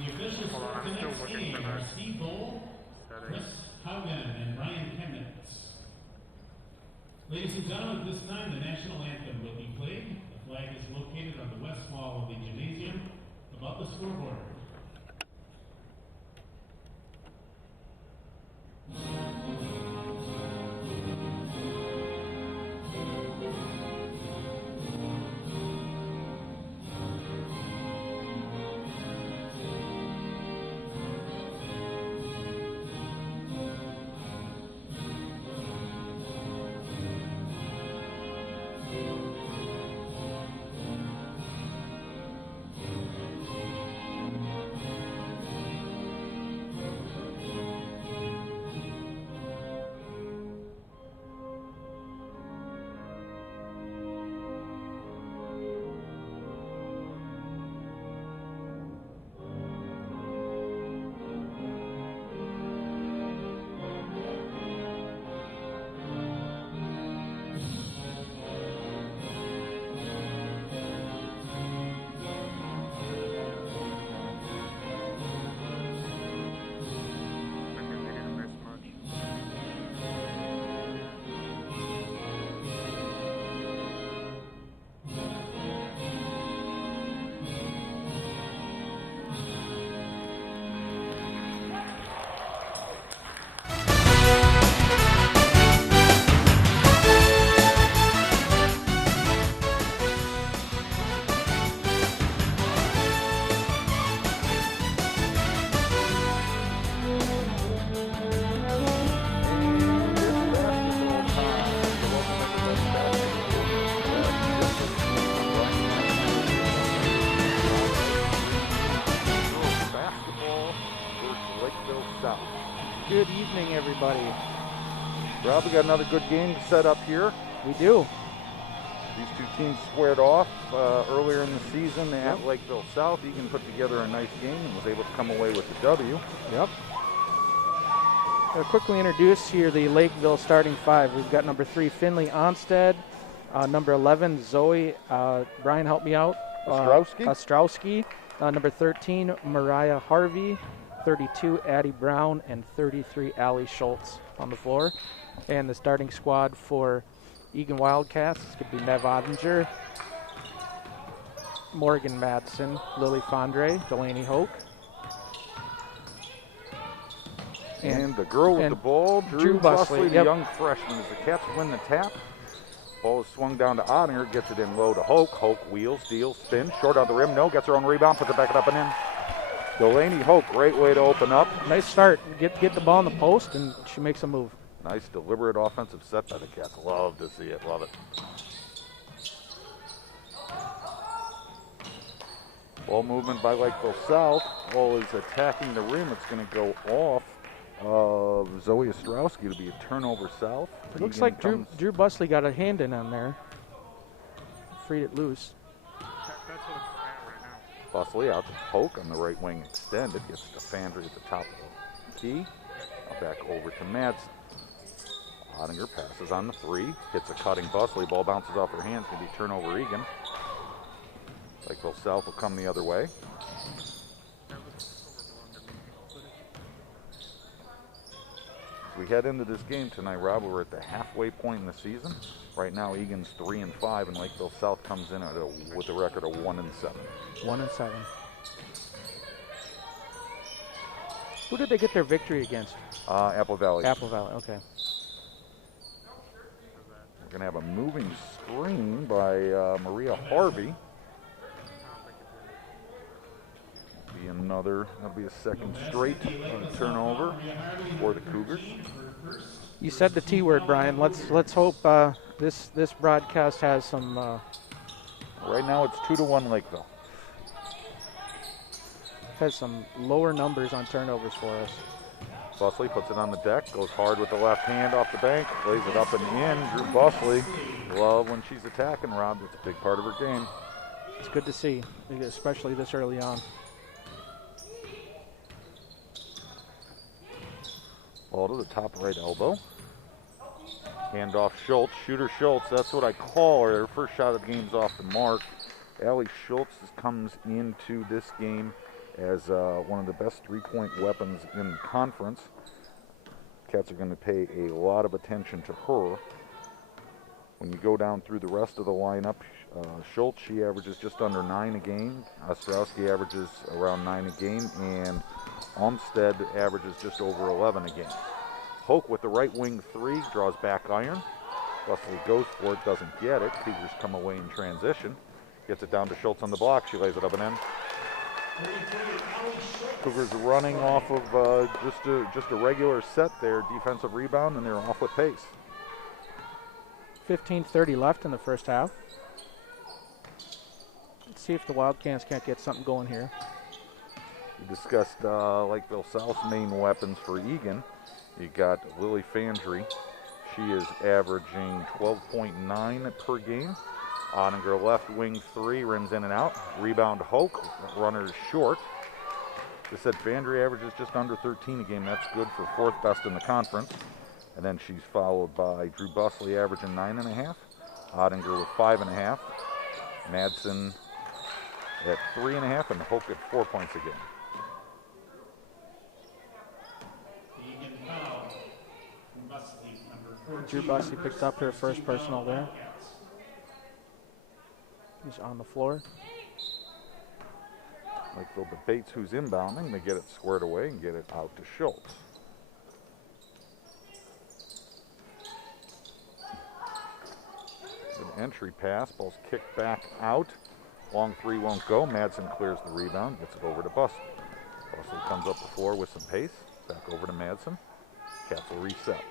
The officials for tonight's game are Steve Bowl, Chris Eagan, and Ryan Chemnitz. Ladies and gentlemen, at this time, the national anthem will be played. The flag is located on the west wall of the gymnasium above the scoreboard. Good evening, everybody. Rob, we got another good game set up here. We do. These two teams squared off earlier in the season at Lakeville South. Eagan put together a nice game and was able to come away with the W. Yep. I'll quickly introduce here the Lakeville starting five. We've got number 3, Finley Onstead. Number 11, Zoe. Brian, help me out. Ostrowski. Number 13, Mariah Harvey. 32, Addie Brown, and 33, Allie Schultz on the floor. And the starting squad for Eagan Wildcats is going to be Nev Odinger, Morgan Madsen, Lily Fondre, Delaney Hoke. And the girl with the ball, Drew Busley, the young freshman, as the Cats win the tap. Ball is swung down to Odinger, gets it in low to Hoke. Hoke wheels, deals, spins, short on the rim, gets her own rebound, puts it back up and in. Delaney Hoke, great way to open up. Nice start. Get the ball in the post, and she makes a move. Nice, deliberate offensive set by the Cats. Love to see it. Love it. Ball movement by Lakeville South. Ball is attacking the rim. It's going to go off of Zoe Ostrowski to be a turnover South. It looks like Drew Busley got a hand in on there. Freed it loose. Busley out to Hoke on the right wing extended. Gets to Fandry at the top of the key. Now back over to Madsen. Odinger passes on the 3. Hits a cutting Busley. Ball bounces off her hands. Going to be turnover Eagan. Lakeville South will come the other way. As we head into this game tonight, Rob, we're at the halfway point in the season. Right now, Eagan's 3-5, and Lakeville South comes in with a record of 1-7. 1-7. Who did they get their victory against? Apple Valley. Apple Valley, okay. We're going to have a moving screen by Maria Harvey. That'll be a second straight turnover for the Cougars. You said the T word, Brian. Let's hope this broadcast has some. Right now it's 2-1 Lakeville. Has some lower numbers on turnovers for us. Busley puts it on the deck, goes hard with the left hand off the bank, lays it up and in. Drew Busley, love when she's attacking, Rob. It's a big part of her game. It's good to see, especially this early on. Ball to the top right elbow. Hand off Schultz. Shooter Schultz, that's what I call her. Her first shot of the game's off the mark. Allie Schultz comes into this game as one of the best three-point weapons in the conference. Cats are going to pay a lot of attention to her. When you go down through the rest of the lineup, Schultz, she averages just under 9 a game. Ostrowski averages around 9 a game, and Olmsted averages just over 11 a game. Hoke with the right wing 3, draws back iron. Busley goes for it, doesn't get it. Cougars come away in transition. Gets it down to Schultz on the block. She lays it up and in. Cougars running off of just a regular set there, defensive rebound, and they're off with pace. 15:30 left in the first half. Let's see if the Wildcats can't get something going here. We discussed Lakeville South's main weapons for Eagan. You got Lily Fandry. She is averaging 12.9 per game. Ottinger left wing 3, rims in and out. Rebound Hoke, runners short. They said Fandry averages just under 13 a game. That's good for 4th best in the conference. And then she's followed by Drew Busley averaging 9.5. Ottinger with 5.5. Madsen at 3.5, and Hoke at 4 points a game. Drew Bussey picked up her first personal there. He's on the floor. Lakeville debates who's inbounding. They get it squared away and get it out to Schultz. An entry pass. Ball's kicked back out. Long 3 won't go. Madsen clears the rebound. Gets it over to Busley. Busley comes up the floor with some pace. Back over to Madsen. Cats will reset.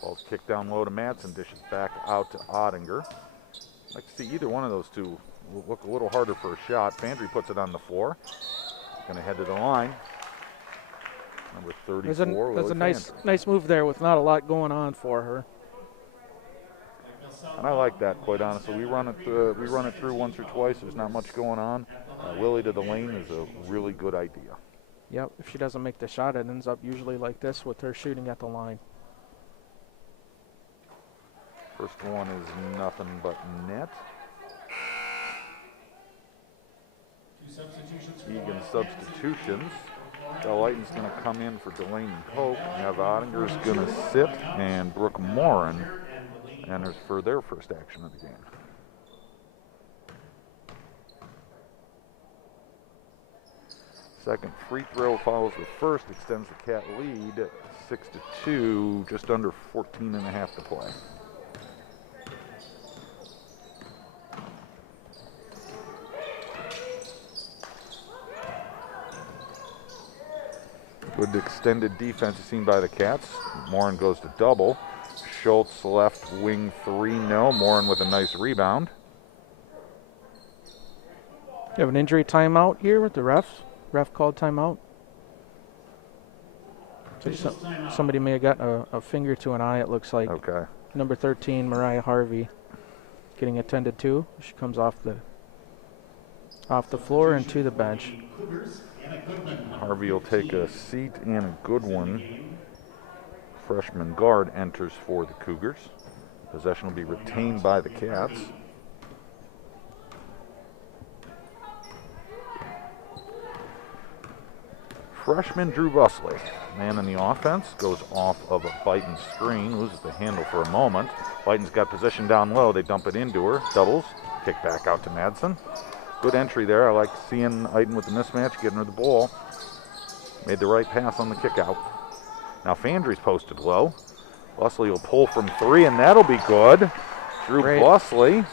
Ball's kicked down low to Madsen, dishes back out to Ottinger. I'd like to see either one of those two look a little harder for a shot. Fandry puts it on the floor. Going to head to the line. Number 34. There's a nice move there with not a lot going on for her. And I like that, quite honestly. We run it through once or twice. There's not much going on. Lily to the lane is a really good idea. Yep. If she doesn't make the shot, it ends up usually like this with her shooting at the line. First one is nothing but net. Eagan substitutions. Bell Lighton's going to come in for Delaney Hope. Now Ottinger's going to sit, and Brooke Morin enters for their first action of the game. Second free throw follows the first, extends the Cat lead 6-2, just under 14.5 to play. Good extended defense is seen by the Cats. Morin goes to double. Schultz left wing 3, no. Morin with a nice rebound. You have an injury timeout here with the refs. Ref called timeout. So somebody may have gotten a finger to an eye, it looks like. Okay. Number 13, Mariah Harvey, getting attended to. She comes off the floor and to the bench. Harvey will take a seat, and a good one. Freshman guard enters for the Cougars. Possession will be retained by the Cats. Freshman Drew Busley, man in the offense, goes off of a Biden screen, loses the handle for a moment. Biden's got position down low. They dump it into her. Doubles, kick back out to Madsen. Good entry there. I like seeing Iden with the mismatch, getting her the ball. Made the right pass on the kick out. Now Fandry's posted low. Busley will pull from 3, and that'll be good. Drew Busley.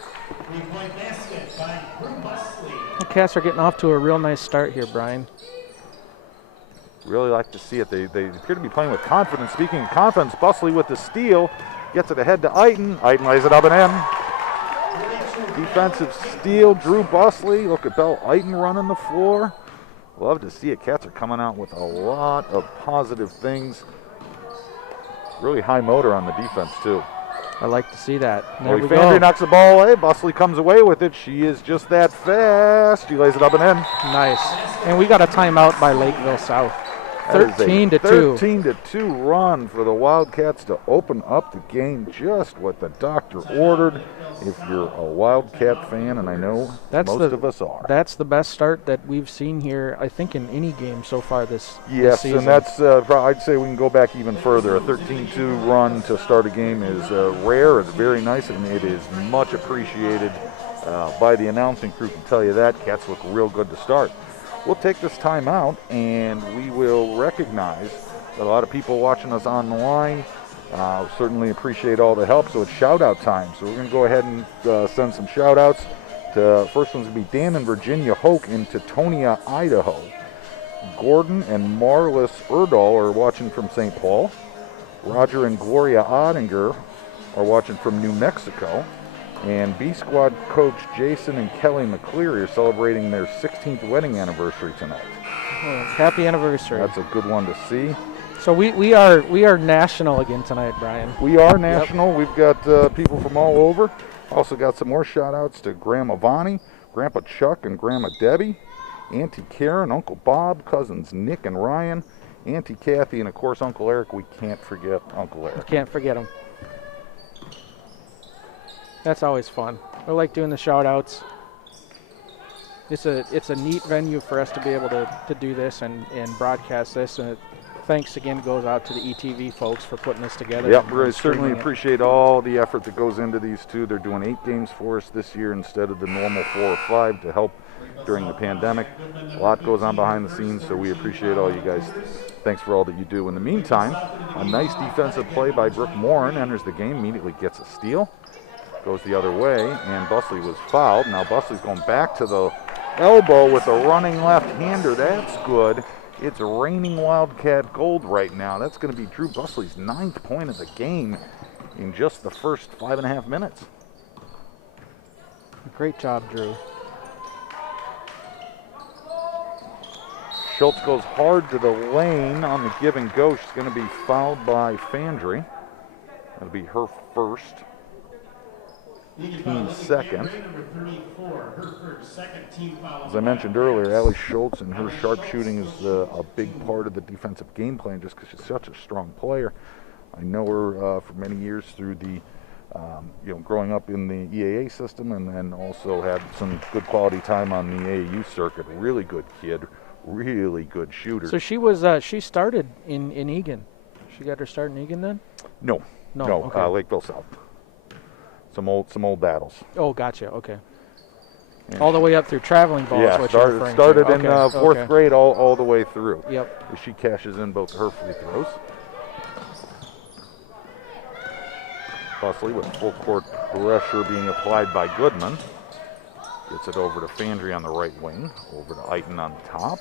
The Cats are getting off to a real nice start here, Brian. Really like to see it. They appear to be playing with confidence. Speaking of confidence, Busley with the steal. Gets it ahead to Iden. Iden lays it up and in. Defensive steal, Drew Busley. Look at Bell Iden running the floor. Love to see it. Cats are coming out with a lot of positive things. Really high motor on the defense, too. I like to see that. There we go. Knocks the ball away. Busley comes away with it. She is just that fast. She lays it up and in. Nice. And we got a timeout by Lakeville South. That is a 13-2. 13-2 run for the Wildcats to open up the game, just what the doctor ordered. If you're a Wildcat fan, and I know most of us are. That's the best start that we've seen here, I think, in any game so far this Yes, season. and that's, I'd say we can go back even further. A 13-2 run to start a game is rare, it's very nice, and it is much appreciated by the announcing crew, can tell you that. Cats look real good to start. We'll take this time out, and we will recognize that a lot of people watching us online certainly appreciate all the help, so it's shout-out time. So we're going to go ahead and send some shout-outs. First one's going to be Dan and Virginia Hoke in Teutonia, Idaho. Gordon and Marlis Erdahl are watching from St. Paul. Roger and Gloria Ottinger are watching from New Mexico. And B Squad coach Jason and Kelly McCleary are celebrating their 16th wedding anniversary tonight. Oh, happy anniversary. That's a good one to see. So we are national again tonight, Brian. We are national. Yep. We've got people from all over. Also got some more shout-outs to Grandma Vonnie, Grandpa Chuck and Grandma Debbie, Auntie Karen, Uncle Bob, cousins Nick and Ryan, Auntie Kathy, and of course Uncle Eric. We can't forget Uncle Eric. Can't forget him. That's always fun. I like doing the shout-outs. It's a neat venue for us to be able to do this and broadcast this. And thanks again goes out to the ETV folks for putting this together. Yep, we certainly appreciate all the effort that goes into these two. They're doing 8 games for us this year instead of the normal 4 or 5 to help during the pandemic. A lot goes on behind the scenes, so we appreciate all you guys. Thanks for all that you do. In the meantime, a nice defensive play by Brooke Morin enters the game, immediately gets a steal. Goes the other way, and Busley was fouled. Now Busley's going back to the elbow with a running left-hander. That's good. It's raining Wildcat gold right now. That's going to be Drew Busley's 9th point of the game in just the first 5.5 minutes. Great job, Drew. Schultz goes hard to the lane on the give and go. She's going to be fouled by Fandry. That'll be her first. Team second. As I mentioned earlier, Allie Schultz and her sharpshooting is a big part of the defensive game plan just because she's such a strong player. I know her for many years through the, growing up in the EAA system and then also had some good quality time on the AAU circuit. Really good kid, really good shooter. So she started in Eagan. She got her start in Eagan then? No, okay. Lakeville South. Some old battles. Oh, gotcha. Okay. Yeah. All the way up through traveling ball. Yeah, started in 4th grade all the way through. Yep. She cashes in both her free throws. Busley with full court pressure being applied by Goodman. Gets it over to Fandry on the right wing. Over to Eagan on top.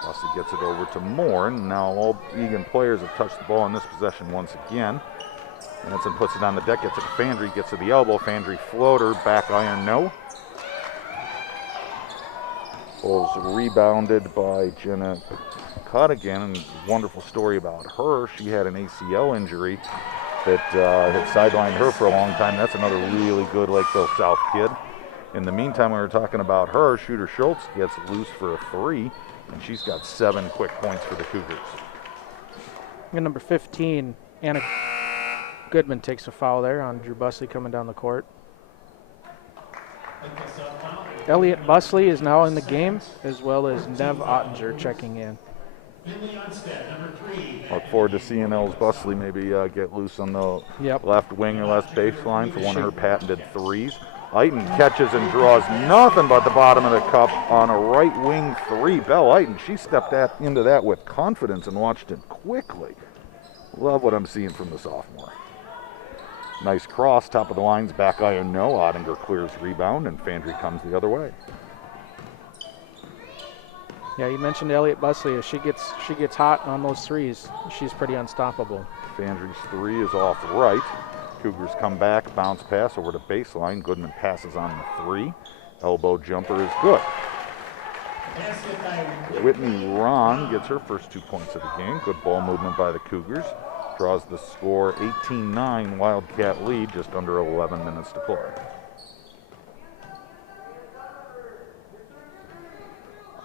Busley gets it over to Moore. Now all Eagan players have touched the ball in this possession once again. Anson puts it on the deck, gets it to Fandry, gets to the elbow. Fandry floater, back iron, no. Ball's rebounded by Jenna Cottigan. And wonderful story about her. She had an ACL injury that had sidelined her for a long time. That's another really good Lakeville South kid. In the meantime, we were talking about her. Shooter Schultz gets loose for a 3. And she's got 7 quick points for the Cougars. And number 15, Anna Goodman takes a foul there on Drew Busley coming down the court. Elliot Busley is now in the game, as well as Nev Ottinger checking in. Look forward to seeing Els Busley maybe get loose on the left wing or left baseline for one of her patented 3s. Eaton catches and draws nothing but the bottom of the cup on a right wing 3. Belle Eaton, she stepped into that with confidence and launched it quickly. Love what I'm seeing from the sophomore. Nice cross, top of the lines, back iron, no. Ottinger clears rebound, and Fandry comes the other way. Yeah, you mentioned Elliot Busley. As she gets hot on those 3s, she's pretty unstoppable. Fandry's 3 is off right. Cougars come back, bounce pass over to baseline. Goodman passes on the 3. Elbow jumper is good. Whitney Ron gets her first 2 points of the game. Good ball movement by the Cougars. Draws the score 18-9 Wildcat lead, just under 11 minutes to play.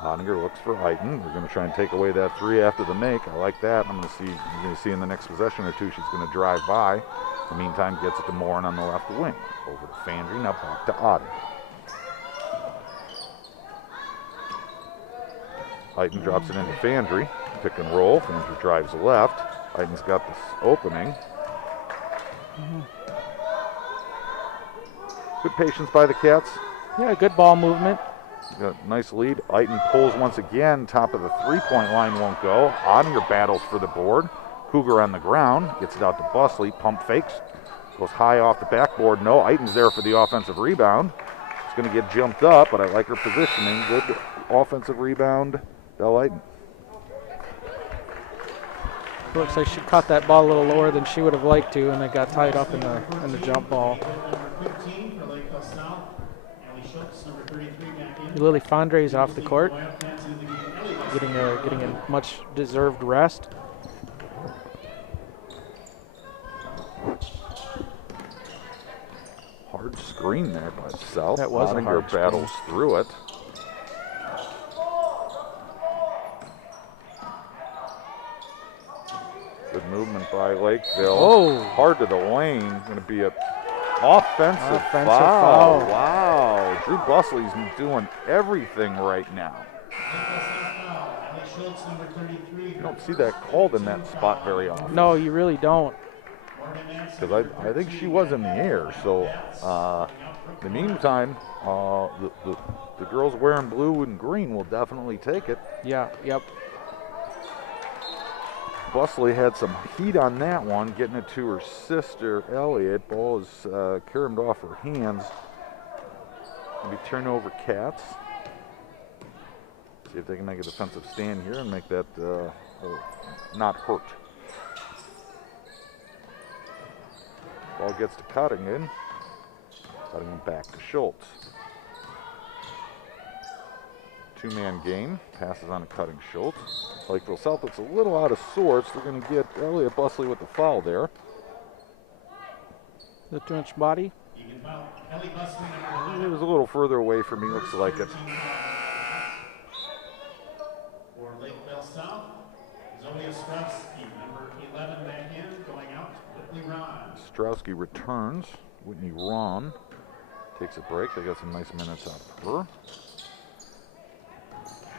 Ottinger looks for Eagan. They're going to try and take away that three after the make. I like that. You're going to see in the next possession or two, she's going to drive by. In the meantime, gets it to Morin on the left wing. Over to Fandry, now back to Ottinger. Eagan drops it into Fandry. Pick and roll. Fandry drives left. Eagan's got this opening. Good patience by the Cats. Yeah, good ball movement. Got a nice lead. Eagan pulls once again. Top of the three-point line won't go. Ottinger battles for the board. Cougar on the ground. Gets it out to Busley. Pump fakes. Goes high off the backboard. No, Eaton's there for the offensive rebound. It's going to get jumped up, but I like her positioning. Good offensive rebound, Belle Eaton. Looks like she caught that ball a little lower than she would have liked to, and they got tied up in the jump ball. Lily Fandre's off the court, getting a much deserved rest. Hard screen there by South. That was a hard screen. Battles through it. Good movement by Lakeville. Oh. Hard to the lane. Going to be an offensive foul. Wow. Drew Busley's doing everything right now. You don't see that called in that spot very often. No, you really don't. Because I think she was in the air. So in the meantime, the girls wearing blue and green will definitely take it. Yeah, yep. Busley had some heat on that one, getting it to her sister, Elliott. Ball is caromed off her hands. Maybe turnover Cats. See if they can make a defensive stand here and make that not hurt. Ball gets to Cottingham. Cottingham back to Schultz. Two-man game. Passes on to Cutting Schultz. Lakeville South looks a little out of sorts. They're going to get Elliott Busley with the foul there. The 2-inch body. It was a little further away from me. Looks like it. For Lakeville South, Zoe Ostrowski, number 11 back in, going out, Whitney Ron. Ostrowski returns. Whitney Ron takes a break. They got some nice minutes out of her.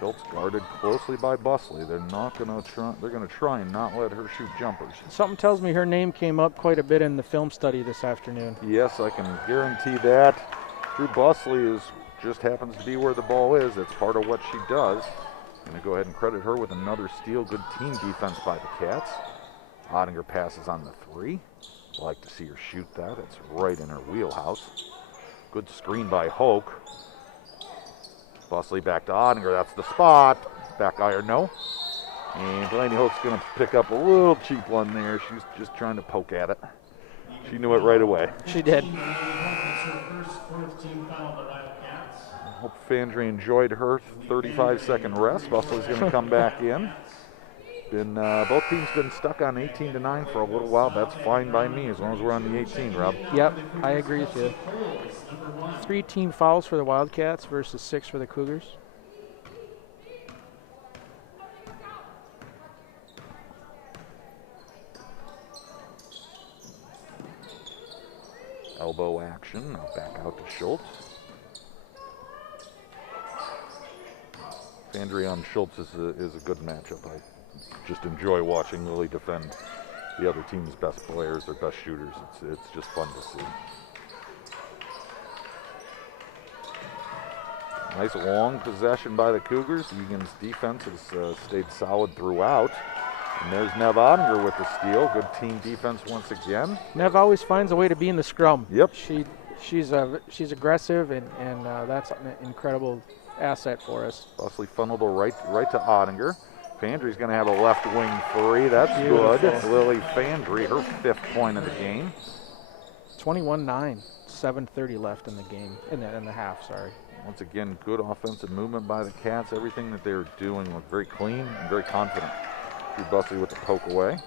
Schultz guarded closely by Busley. They're not going to try. They're going to try and not let her shoot jumpers. Something tells me her name came up quite a bit in the film study this afternoon. Yes, I can guarantee that. Drew Busley just happens to be where the ball is. It's part of what she does. Going to go ahead and credit her with another steal. Good team defense by the Cats. Ottinger passes on the three. Like to see her shoot that. It's right in her wheelhouse. Good screen by Hoke. Busley back to Ottinger. That's the spot. Back iron, no. And Delaney Hoke's going to pick up a little cheap one there. She's just trying to poke at it. She knew it right away. She did. I hope Fandry enjoyed her 35-second rest. Busley's going to come back in. Both teams been stuck on 18-9 for a little while. That's fine by me as long as we're on the 18, Rob. Yep, I agree with you. 3 team fouls for the Wildcats versus 6 for the Cougars. Elbow action. Now back out to Schultz. Fandry on Schultz is a good matchup. I just enjoy watching Lily defend the other team's best players, their best shooters. It's just fun to see. Nice long possession by the Cougars. Egan's defense has stayed solid throughout. And there's Nev Ottinger with the steal. Good team defense once again. Nev always finds a way to be in the scrum. Yep. She's aggressive, and that's an incredible asset for us. Busley funneled her right to Ottinger. Fandry's going to have a left wing three. That's Beautiful. good. Lily Fandry, her 5th point of the game. 21-9, 7:30 left in the game, in the half, sorry. Once again, good offensive movement by the Cats. Everything that they were doing looked very clean and very confident. Drew Busley with the poke away.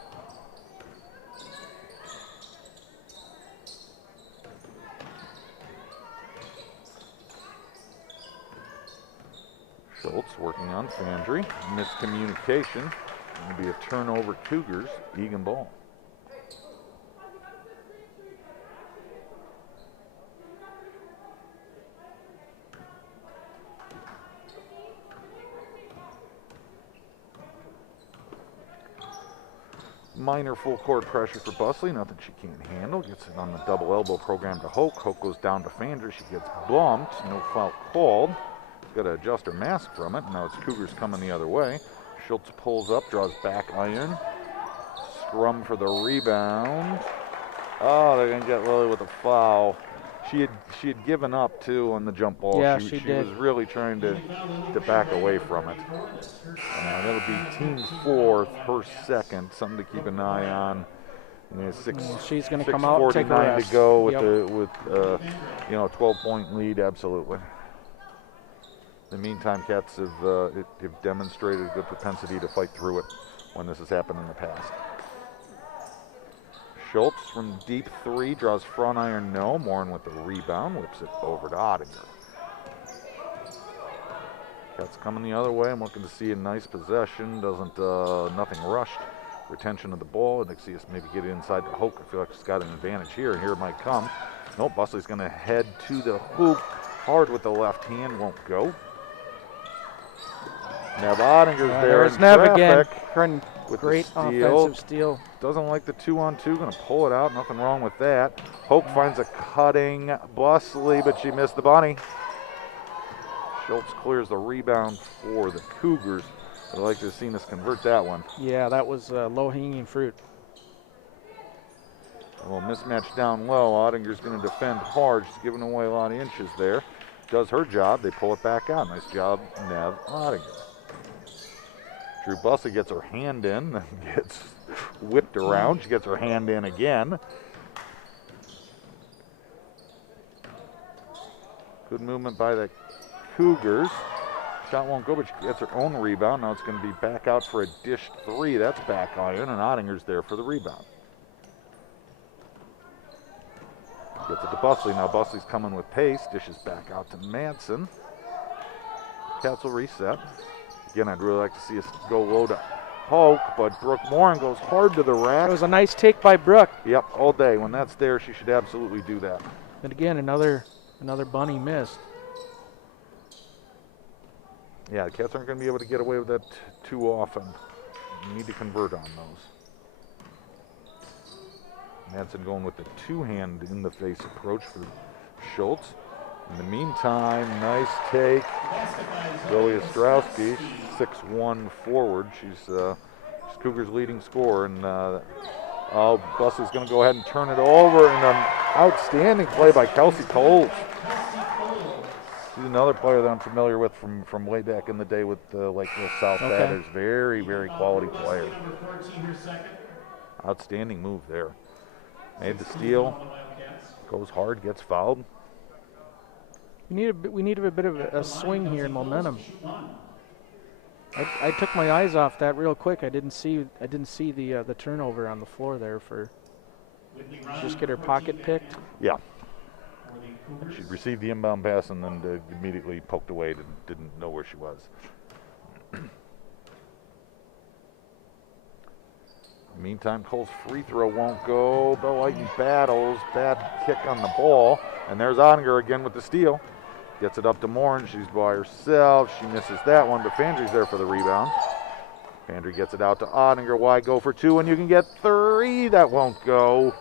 Schultz working on Fandry. Miscommunication. It'll be a turnover Cougars. Eagan ball. Minor full court pressure for Busley, nothing she can't handle. Gets it on the double elbow program to Hoke. Hoke goes down to Fandry. She gets bumped. No foul called. Got to adjust her mask from it. Now it's Cougars coming the other way. Schultz pulls up, draws back iron. Scrum for the rebound. Oh, they're going to get Lily with a foul. She had given up, too, on the jump ball. Yeah, she did. was really trying to back away from it. That'll be team's fourth, her second. Something to keep an eye on. She's going to come out and take a rest. to go with a 12-point lead, absolutely. In the meantime, Cats have demonstrated a good propensity to fight through it when this has happened in the past. Schultz from deep three, draws front iron, no. Morin with the rebound, whips it over to Ottinger. Cats coming the other way. I'm looking to see a nice possession. Nothing rushed. Retention of the ball. I'd like to see us maybe get it inside to Hoke. I feel like she's got an advantage here. Here it might come. Nope, Busley's going to head to the hoop. Hard with the left hand, won't go. Nev Ottinger's there in traffic. With great the steal. Offensive steal. Doesn't like the 2-on-2, going to pull it out. Nothing wrong with that. Hoke finds a cutting Busley, but she missed the bunny. Schultz clears the rebound for the Cougars. I'd like to have seen us convert that one. Yeah, that was low-hanging fruit. A little mismatch down low. Ottinger's going to defend hard. She's giving away a lot of inches there. Does her job. They pull it back out. Nice job, Nev Ottinger. Drew Busley gets her hand in, then gets whipped around. She gets her hand in again. Good movement by the Cougars. Shot won't go, but she gets her own rebound. Now it's going to be back out for a dish three. That's back iron, and Ottinger's there for the rebound. Gets it to Busley. Now Busley's coming with pace. Dishes back out to Manson. Cats will reset. Again, I'd really like to see us go low to Hoke, but Brooke Morin goes hard to the rack. It was a nice take by Brooke. Yep, all day. When that's there, she should absolutely do that. And again, another bunny missed. Yeah, the Cats aren't going to be able to get away with that too often. You need to convert on those. Manson going with the two-hand in-the-face approach for Schultz. In the meantime, nice take. Zoe Ostrowski, 6'1" forward. She's Cougars' leading scorer. And Busley's going to go ahead and turn it over. And an outstanding play by Kelsey Coles. She's another player that I'm familiar with from way back in the day with the Lakeville South Batters. Very, very quality player. Outstanding move there. Made the steal. Goes hard, gets fouled. We need a bit of a swing here in momentum. I took my eyes off that real quick. I didn't see the turnover on the floor there for just get her pocket picked. Yeah. She received the inbound pass and then immediately poked away and didn't know where she was. Meantime, Cole's free throw won't go. Bell Lighton battles. Bad kick on the ball. And there's Ottinger again with the steal. Gets it up to Morin. She's by herself. She misses that one, but Fandry's there for the rebound. Fandry gets it out to Ottinger. Why go for two when you can get three? That won't go.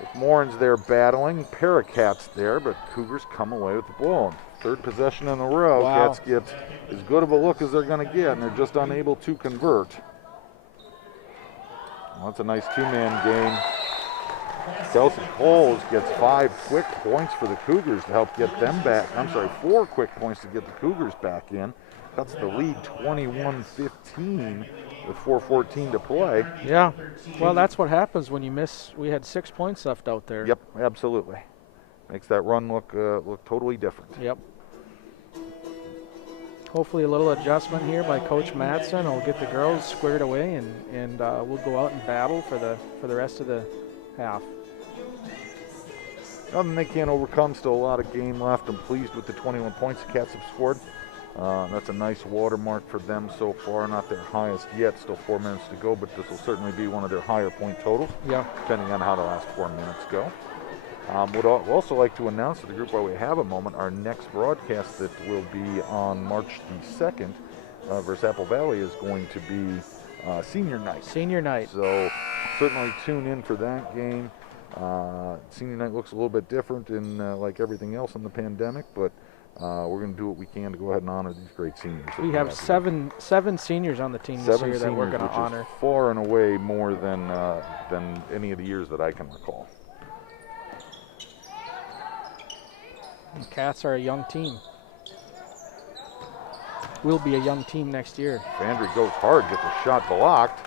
If Morin's there battling, Paracat's there, but Cougars come away with the ball. Third possession in a row. Wow. Cats get as good of a look as they're going to get, and they're just unable to convert. Well, that's a nice two-man game. Kelsey Coles gets 5 quick points for the Cougars to help get them back. I'm sorry, 4 quick points to get the Cougars back in. Cuts the lead 21-15 with 4:14 to play. Yeah, well, that's what happens when you miss. We had 6 points left out there. Yep, absolutely. Makes that run look totally different. Yep. Hopefully a little adjustment here by Coach Matson will get the girls squared away, and we'll go out and battle for the rest of the half. Nothing they can't overcome. Still a lot of game left. I'm pleased with the 21 points the Cats have scored. That's a nice watermark for them so far. Not their highest yet. Still 4 minutes to go, but this will certainly be one of their higher point totals. Yeah. Depending on how the last 4 minutes go. Would also like to announce to the group while we have a moment, our next broadcast that will be on March the 2nd versus Apple Valley is going to be senior night. Senior night. So certainly tune in for that game. Senior night looks a little bit different in like everything else in the pandemic, but we're going to do what we can to go ahead and honor these great seniors. We have seven seniors on the team this year that we're going to honor. Far and away more than any of the years that I can recall. The Cats are a young team. We'll be a young team next year. Fandry goes hard, gets a shot blocked.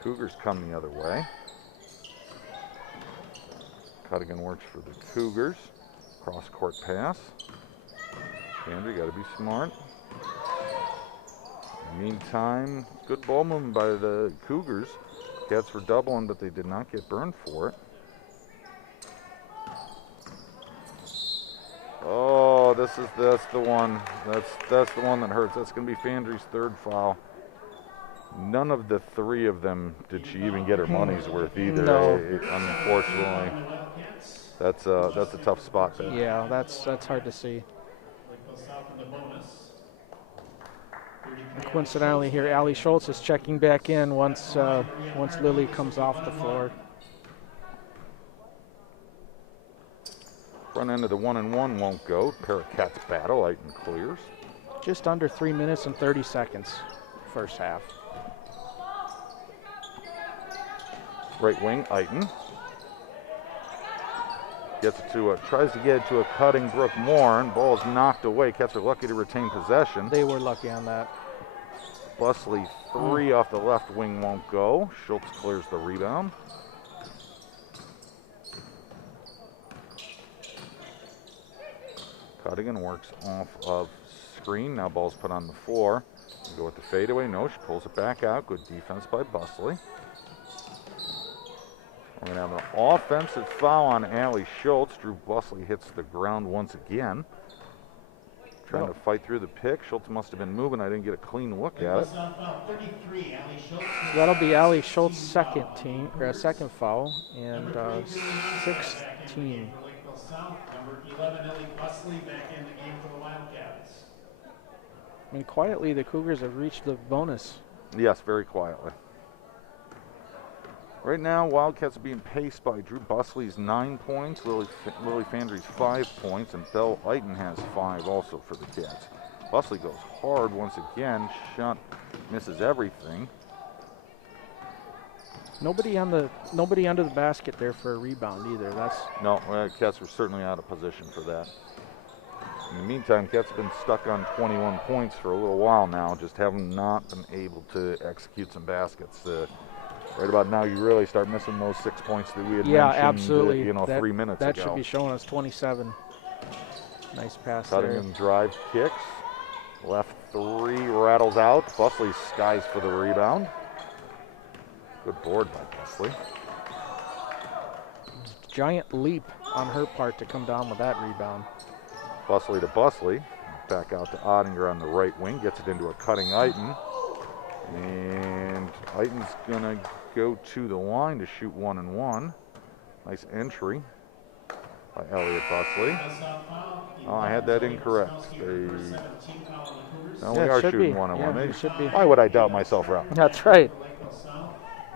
Cougars come the other way. Cuttigan works for the Cougars. Cross-court pass. Fandry got to be smart. In the meantime, good ball movement by the Cougars. Cats were doubling, but they did not get burned for it. Oh, that's the one. That's the one that hurts. That's going to be Fandry's third foul. None of the three of them did she even get her money's worth either. No. Unfortunately, that's a tough spot there. Yeah, that's hard to see. And coincidentally, here Allie Schultz is checking back in once Lily comes off the floor. Front end of the 1-and-1 won't go. Pair of Cats battle. Eagan clears. Just under 3 minutes and 30 seconds, first half. Right wing, Eagan. Gets it to tries to get it to a cutting Brooke Moore, and ball is knocked away. Cats are lucky to retain possession. They were lucky on that. Busley, three off the left wing won't go. Schultz clears the rebound. Cuttigan works off of screen. Now ball's put on the floor. We go with the fadeaway. No, she pulls it back out. Good defense by Busley. We're going to have an offensive foul on Allie Schultz. Drew Busley hits the ground once again. Trying to fight through the pick. Schultz must have been moving. I didn't get a clean look at it. So that'll be Allie Schultz's second foul, and 16. Number 11, Ellie Busley, back in the game for the Wildcats. I mean, quietly, the Cougars have reached the bonus. Yes, very quietly. Right now, Wildcats are being paced by Drew Busley's 9 points, Lily Fandry's 5 points, and Belle Eaton has 5 also for the Cats. Busley goes hard once again. Shot misses everything. Nobody under the basket there for a rebound either. No, Cats were certainly out of position for that. In the meantime, Cats have been stuck on 21 points for a little while now, just have not been able to execute some baskets. Right about now, you really start missing those 6 points that we had mentioned. Absolutely. 3 minutes ago. That should be showing us 27. Nice pass Cuttigan there. drive, kicks. Left three, rattles out. Busley skies for the rebound. Good board by Busley. Giant leap on her part to come down with that rebound. Busley to Busley. Back out to Ottinger on the right wing. Gets it into a cutting Eaton. And Eaton's going to go to the line to shoot 1-and-1. Nice entry by Elliott Busley. Oh, I had that incorrect. They are shooting 1-and-1. Yeah, they should be. Why would I doubt myself, Ralph? That's right.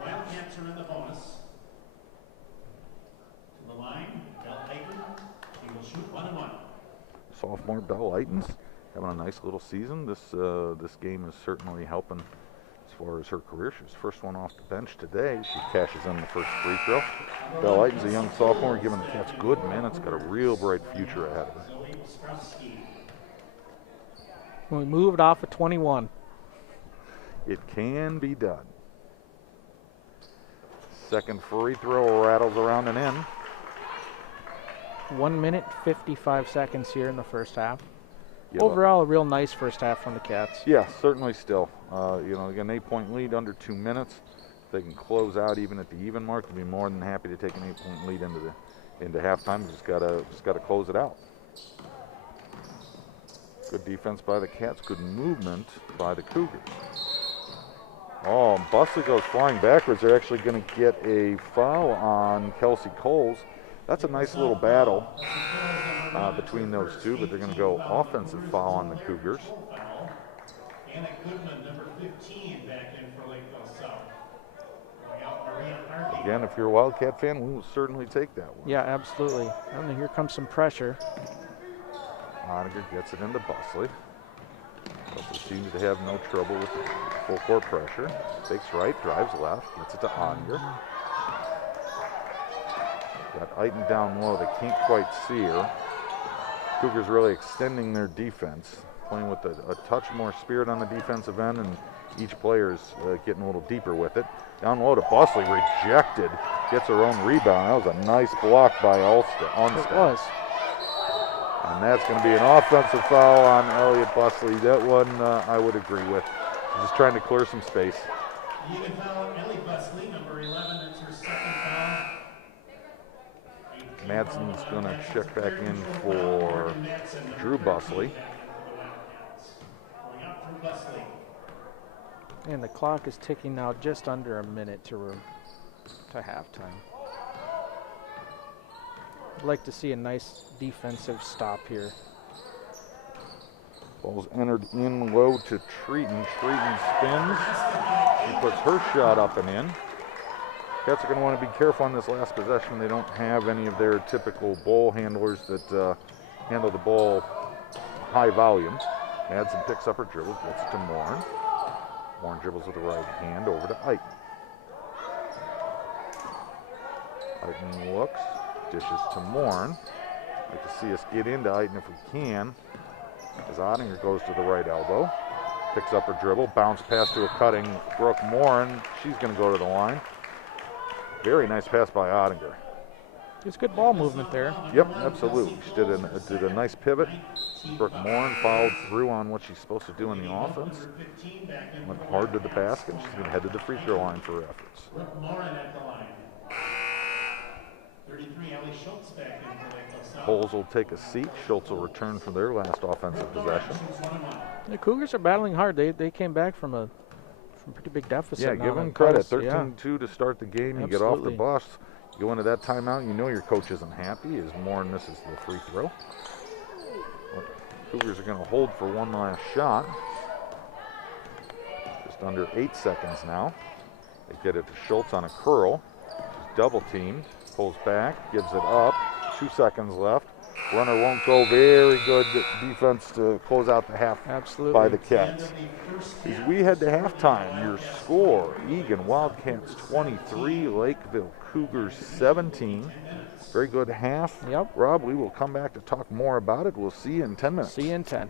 Wildcats are in the bonus. To the line, Belle Eaton. She will shoot 1-and-1. Sophomore Belle Eaton's having a nice little season. This game is certainly helping as far as her career. She was the first one off the bench today. She cashes in the first free throw. Belle Eaton's a young sophomore, giving the Cats good minutes. Got a real bright future ahead of her. We moved off of 21. It can be done. Second free throw rattles around and in. 1 minute, 55 seconds here in the first half. Yeah, overall, a real nice first half from the Cats. Yeah, certainly still. Again, 8-point lead under 2 minutes. If they can close out even at the even mark, they'll be more than happy to take an 8-point lead into halftime. Just gotta close it out. Good defense by the Cats. Good movement by the Cougars. Oh, Busley goes flying backwards. They're actually going to get a foul on Kelsey Coles. That's a nice little battle between those two, but they're going to go offensive foul on the Cougars. Anna Goodman, number 15, back in for Lakeville South. Again, if you're a Wildcat fan, we will certainly take that one. Yeah, absolutely. And then here comes some pressure. Oniger gets it into Busley. Busley seems to have no trouble with full court pressure. Fakes right, drives left, gets it to Oniger. Got Eagan down low. They can't quite see her. Cougars really extending their defense, playing with a touch more spirit on the defensive end, and each player is getting a little deeper with it. Down low to Busley, rejected. Gets her own rebound. That was a nice block by Onstead. It was. And that's going to be an offensive foul on Elliott Busley. That one I would agree with. Just trying to clear some space. Eagan foul, Ellie Busley, number 11. That's her second foul. Madsen's going to check back in for Drew Busley. And the clock is ticking now, just under a minute to halftime. I'd like to see a nice defensive stop here. Ball's entered in low to Treaton. Treaton spins. She puts her shot up and in. Cats are going to want to be careful on this last possession. They don't have any of their typical ball handlers that handle the ball high volume. Madsen picks up her dribble, gets it to Morin. Morin dribbles with the right hand over to Eagan. Eagan looks, dishes to Morin. Like to see us get into Eagan if we can. As Ottinger goes to the right elbow, picks up her dribble, bounce pass to a cutting Brooke Morin. She's going to go to the line. Very nice pass by Ottinger. It's good ball movement there. Yep, absolutely. She did a nice pivot. Brooke Morin followed through on what she's supposed to do in the offense. Went hard to the basket. She's going to head to the free throw line for her efforts. Brooke Morin at the line. 33, Ellie Schultz back in for Lakeville South. Coles will take a seat. Schultz will return for their last offensive possession. The Cougars are battling hard. They came back from a pretty big deficit. Yeah, now give them on credit. Coles. 13-2 to start the game. You get off the bus. Go into that timeout, you know your coach isn't happy as Morin misses the free throw. Cougars are going to hold for one last shot. Just under 8 seconds now. They get it to Schultz on a curl. She's double teamed, pulls back, gives it up. 2 seconds left. Runner won't go. Very good defense to close out the half by the Cats. As we head to halftime, your score, Eagan Wildcats 23, Lakeville Cougars 17. Very good half. Yep. Rob, we will come back to talk more about it. We'll see you in 10 minutes. See you in 10.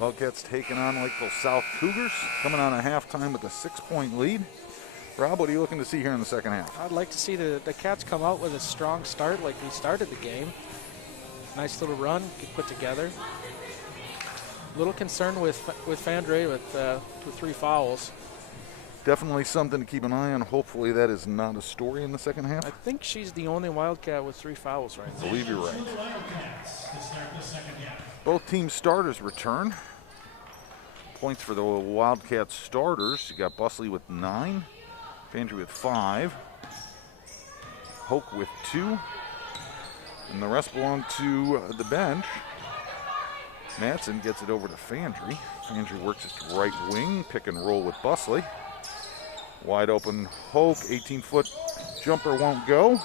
Wildcats taking on Lakeville South Cougars, coming on a halftime with a 6-point lead. Rob, what are you looking to see here in the second half? I'd like to see the Cats come out with a strong start like we started the game. Nice little run put together. Little concerned with Fandre with 3 fouls. Definitely something to keep an eye on. Hopefully that is not a story in the second half. I think she's the only Wildcat with 3 fouls right now. I believe you're right. Both team starters return. Points for the Wildcat starters. You got Busley with 9, Fandre with 5, Hoke with 2, and the rest belong to the bench. Madsen gets it over to Fandre. Fandre works it to right wing, pick and roll with Busley. Wide open Hoke, 18-foot jumper won't go.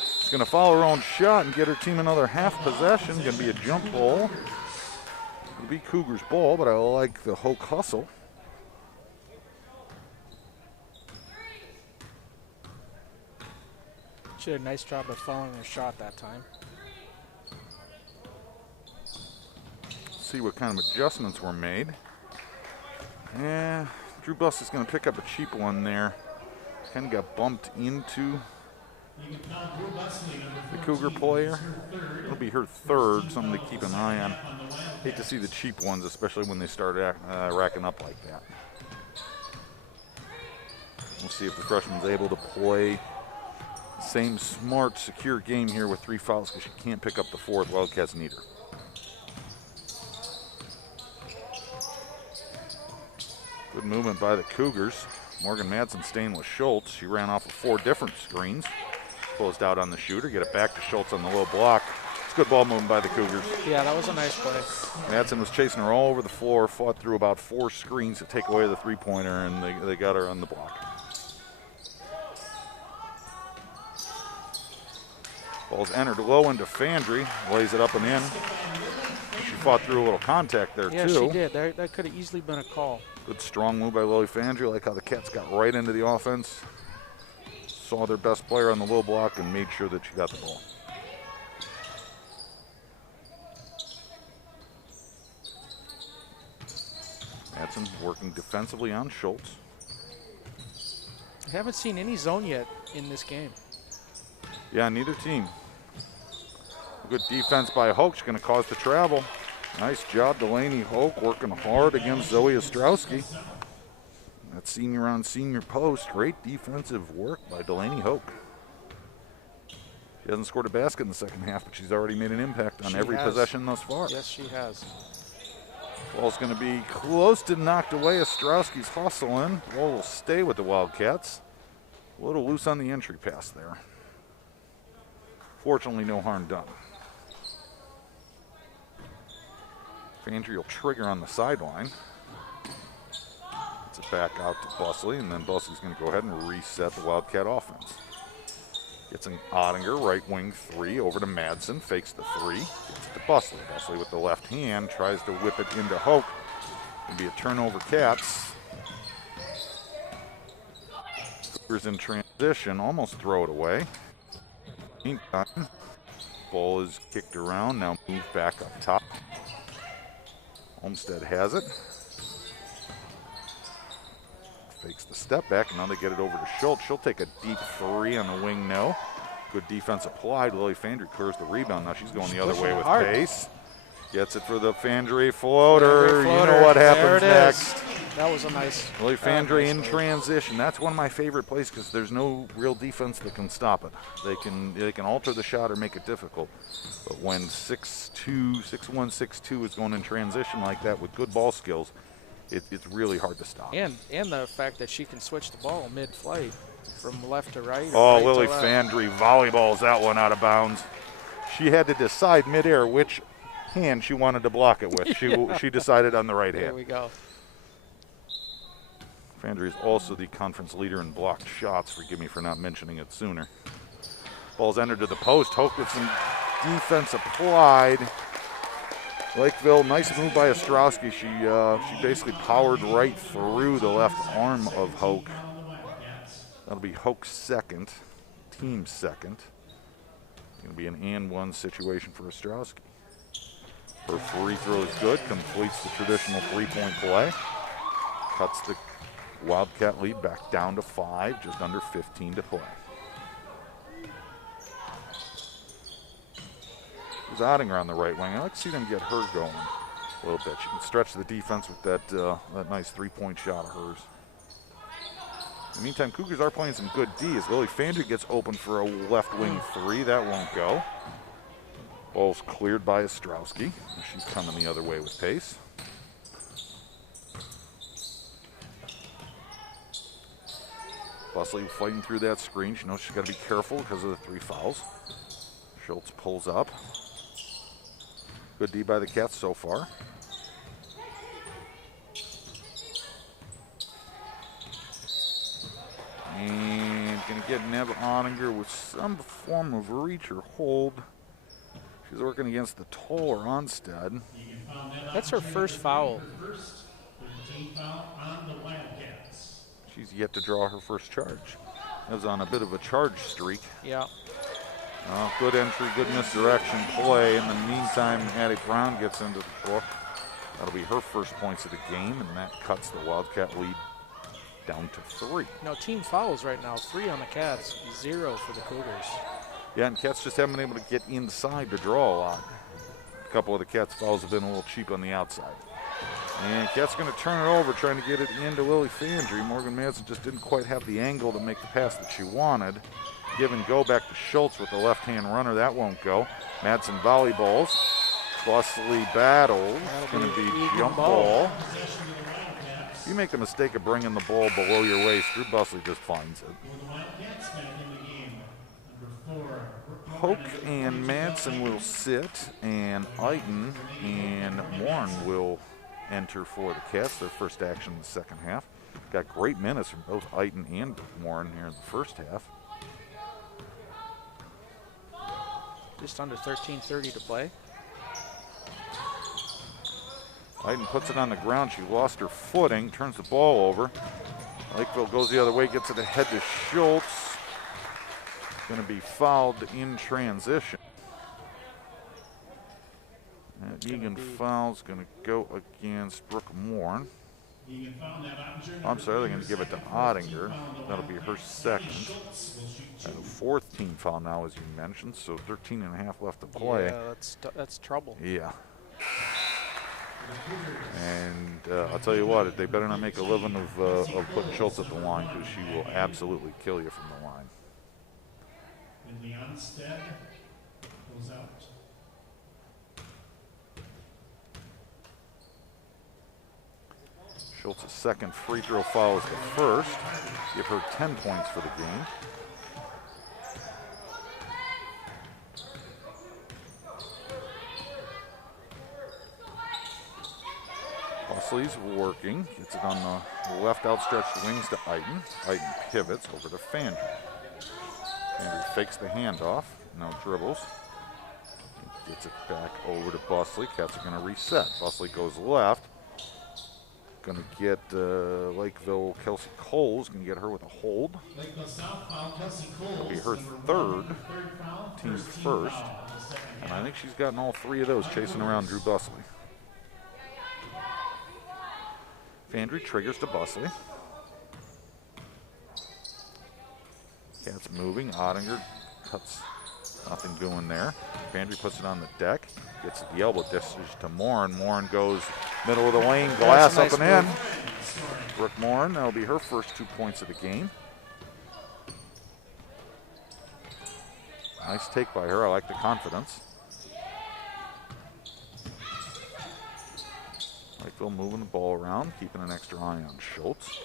She's going to follow her own shot and get her team another half possession. Going to be a jump ball. It'll be Cougars ball, but I like the Hoke hustle. She did a nice job of following her shot that time. See what kind of adjustments were made. Yeah, Drew Buss is going to pick up a cheap one there. Kind of got bumped into the Cougar player. It'll be her 3rd, something to keep an eye on. Hate to see the cheap ones, especially when they start racking up like that. We'll see if the freshman's able to play the same smart, secure game here with 3 fouls because she can't pick up the 4th. Wildcats need her. Good movement by the Cougars. Morgan Madsen staying with Schultz. She ran off of 4 different screens. Closed out on the shooter. Get it back to Schultz on the low block. It's good ball movement by the Cougars. Yeah, that was a nice play. Madsen was chasing her all over the floor, fought through about 4 screens to take away the 3-pointer, and they got her on the block. Ball's entered low into Fandre. Lays it up and in. She fought through a little contact there, too. Yeah, she did. That could have easily been a call. Good strong move by Lily Fandre. I like how the Cats got right into the offense. Saw their best player on the low block and made sure that she got the ball. Madsen working defensively on Schultz. I haven't seen any zone yet in this game. Yeah, neither team. Good defense by Hoke. She's going to cause the travel. Nice job, Delaney Hoke, working hard against Zoe Ostrowski. That senior on senior post. Great defensive work by Delaney Hoke. She hasn't scored a basket in the second half, but she's already made an impact on every possession thus far. Yes, she has. Ball's going to be close to knocked away. Ostrowski's hustling. Ball will stay with the Wildcats. A little loose on the entry pass there. Fortunately, no harm done. Fandre will trigger on the sideline. Gets it back out to Busley, and then Busley's going to go ahead and reset the Wildcat offense. Gets an Ottinger, right wing 3, over to Madsen, fakes the 3, gets it to Busley. Busley with the left hand, tries to whip it into Hoke. It'll be a turnover, Cats. Cougars in transition, almost throw it away. Meantime, ball is kicked around, now moved back up top. Olmsted has it. Fakes the step back, and now they get it over to Schultz. She'll take a deep 3 on the wing, no. Good defense applied. Lily Fandre clears the rebound. Now she's going the other way with pace. Gets it for the Fandre floater. You know what happens next. That was a nice. Lily Fandre in transition. That's one of my favorite plays because there's no real defense that can stop it. They can alter the shot or make it difficult. But when 6'1", 6'2" is going in transition like that with good ball skills, it's really hard to stop. And the fact that she can switch the ball mid-flight from left to right. Oh, right Lily Fandre volleyballs that one out of bounds. She had to decide midair which hand she wanted to block it with. She decided on the right hand. There we go. Fandre is also the conference leader in blocked shots. Forgive me for not mentioning it sooner. Ball's entered to the post. Hoke with some defense applied. Lakeville, nice move by Ostrowski. She basically powered right through the left arm of Hoke. That'll be Hoke's second, team's second. It's going to be an and one situation for Ostrowski. Her free throw is good, completes the traditional three-point play. Cuts the Wildcat lead back down to 5, just under 15 to play. There's Ottinger on the right wing. I like to see them get her going a little bit. She can stretch the defense with that nice three-point shot of hers. In the meantime, Cougars are playing some good D as Lily Fandry gets open for a left wing three. That won't go. Ball's cleared by Ostrowski. She's coming the other way with pace. Busley fighting through that screen. She knows she's got to be careful because of the 3 fouls. Schultz pulls up. Good D by the Cats so far. And going to get Neb Ottinger with some form of reach or hold. She's working against the taller Onstead. That's her first foul. She's yet to draw her first charge. That was on a bit of a charge streak. Yeah. Good entry, good misdirection play. In the meantime, Addie Brown gets into the book. That'll be her first points of the game, and that cuts the Wildcat lead down to 3. No, team fouls right now. 3 on the Cats, 0 for the Cougars. Yeah, and Cats just haven't been able to get inside to draw a lot. A couple of the Cats fouls have been a little cheap on the outside. And Cats going to turn it over, trying to get it into Lily Fandry. Morgan Madsen just didn't quite have the angle to make the pass that she wanted. Give and go back to Schultz with the left-hand runner. That won't go. Madsen volleyballs. Busley battles. Going to be jump ball. If you make the mistake of bringing the ball below your waist, Drew Busley just finds it. Hoke and Madsen will sit, and Eagan and Warren will enter for the Cats, their first action in the second half. Got great minutes from both Eagan and Warren here in the first half. Just under 13:30 to play. Eagan puts it on the ground. She lost her footing, turns the ball over. Lakeville goes the other way, gets it ahead to Schultz. Going to be fouled in transition. Eagan foul's going to go against Brooke Moore. I'm sorry, they're going to give it to Ottinger. That'll be her second. And a 4th team foul now, as you mentioned, so 13 and a half left to play. Yeah, that's trouble. Yeah. And I'll tell you what, they better not make a living of putting Schultz at the line, because she will absolutely kill you from the line. And Leonstead goes out. Schultz's second free throw foul is the first. Give her 10 points for the game. Busley's working. Gets it on the left outstretched wings to Eagan. Eagan pivots over to Fandry. Fandry fakes the handoff. No dribbles. Gets it back over to Busley. Cats are going to reset. Busley goes left. Going to get Lakeville Kelsey Cole's going to get her with a hold. Lakeville South foul, Kelsey Cole. It'll be her third, team first. And I think she's gotten all 3 of those chasing around Drew Busley. Fandry triggers to Busley. Cats moving. Ottinger cuts. Nothing doing there. Fandry puts it on the deck. Gets the elbow distance to Morin. Morin goes middle of the lane. Glass up and in. Brooke Morin, that'll be her first 2 points of the game. Nice take by her. I like the confidence. Lakeville moving the ball around, keeping an extra eye on Schultz.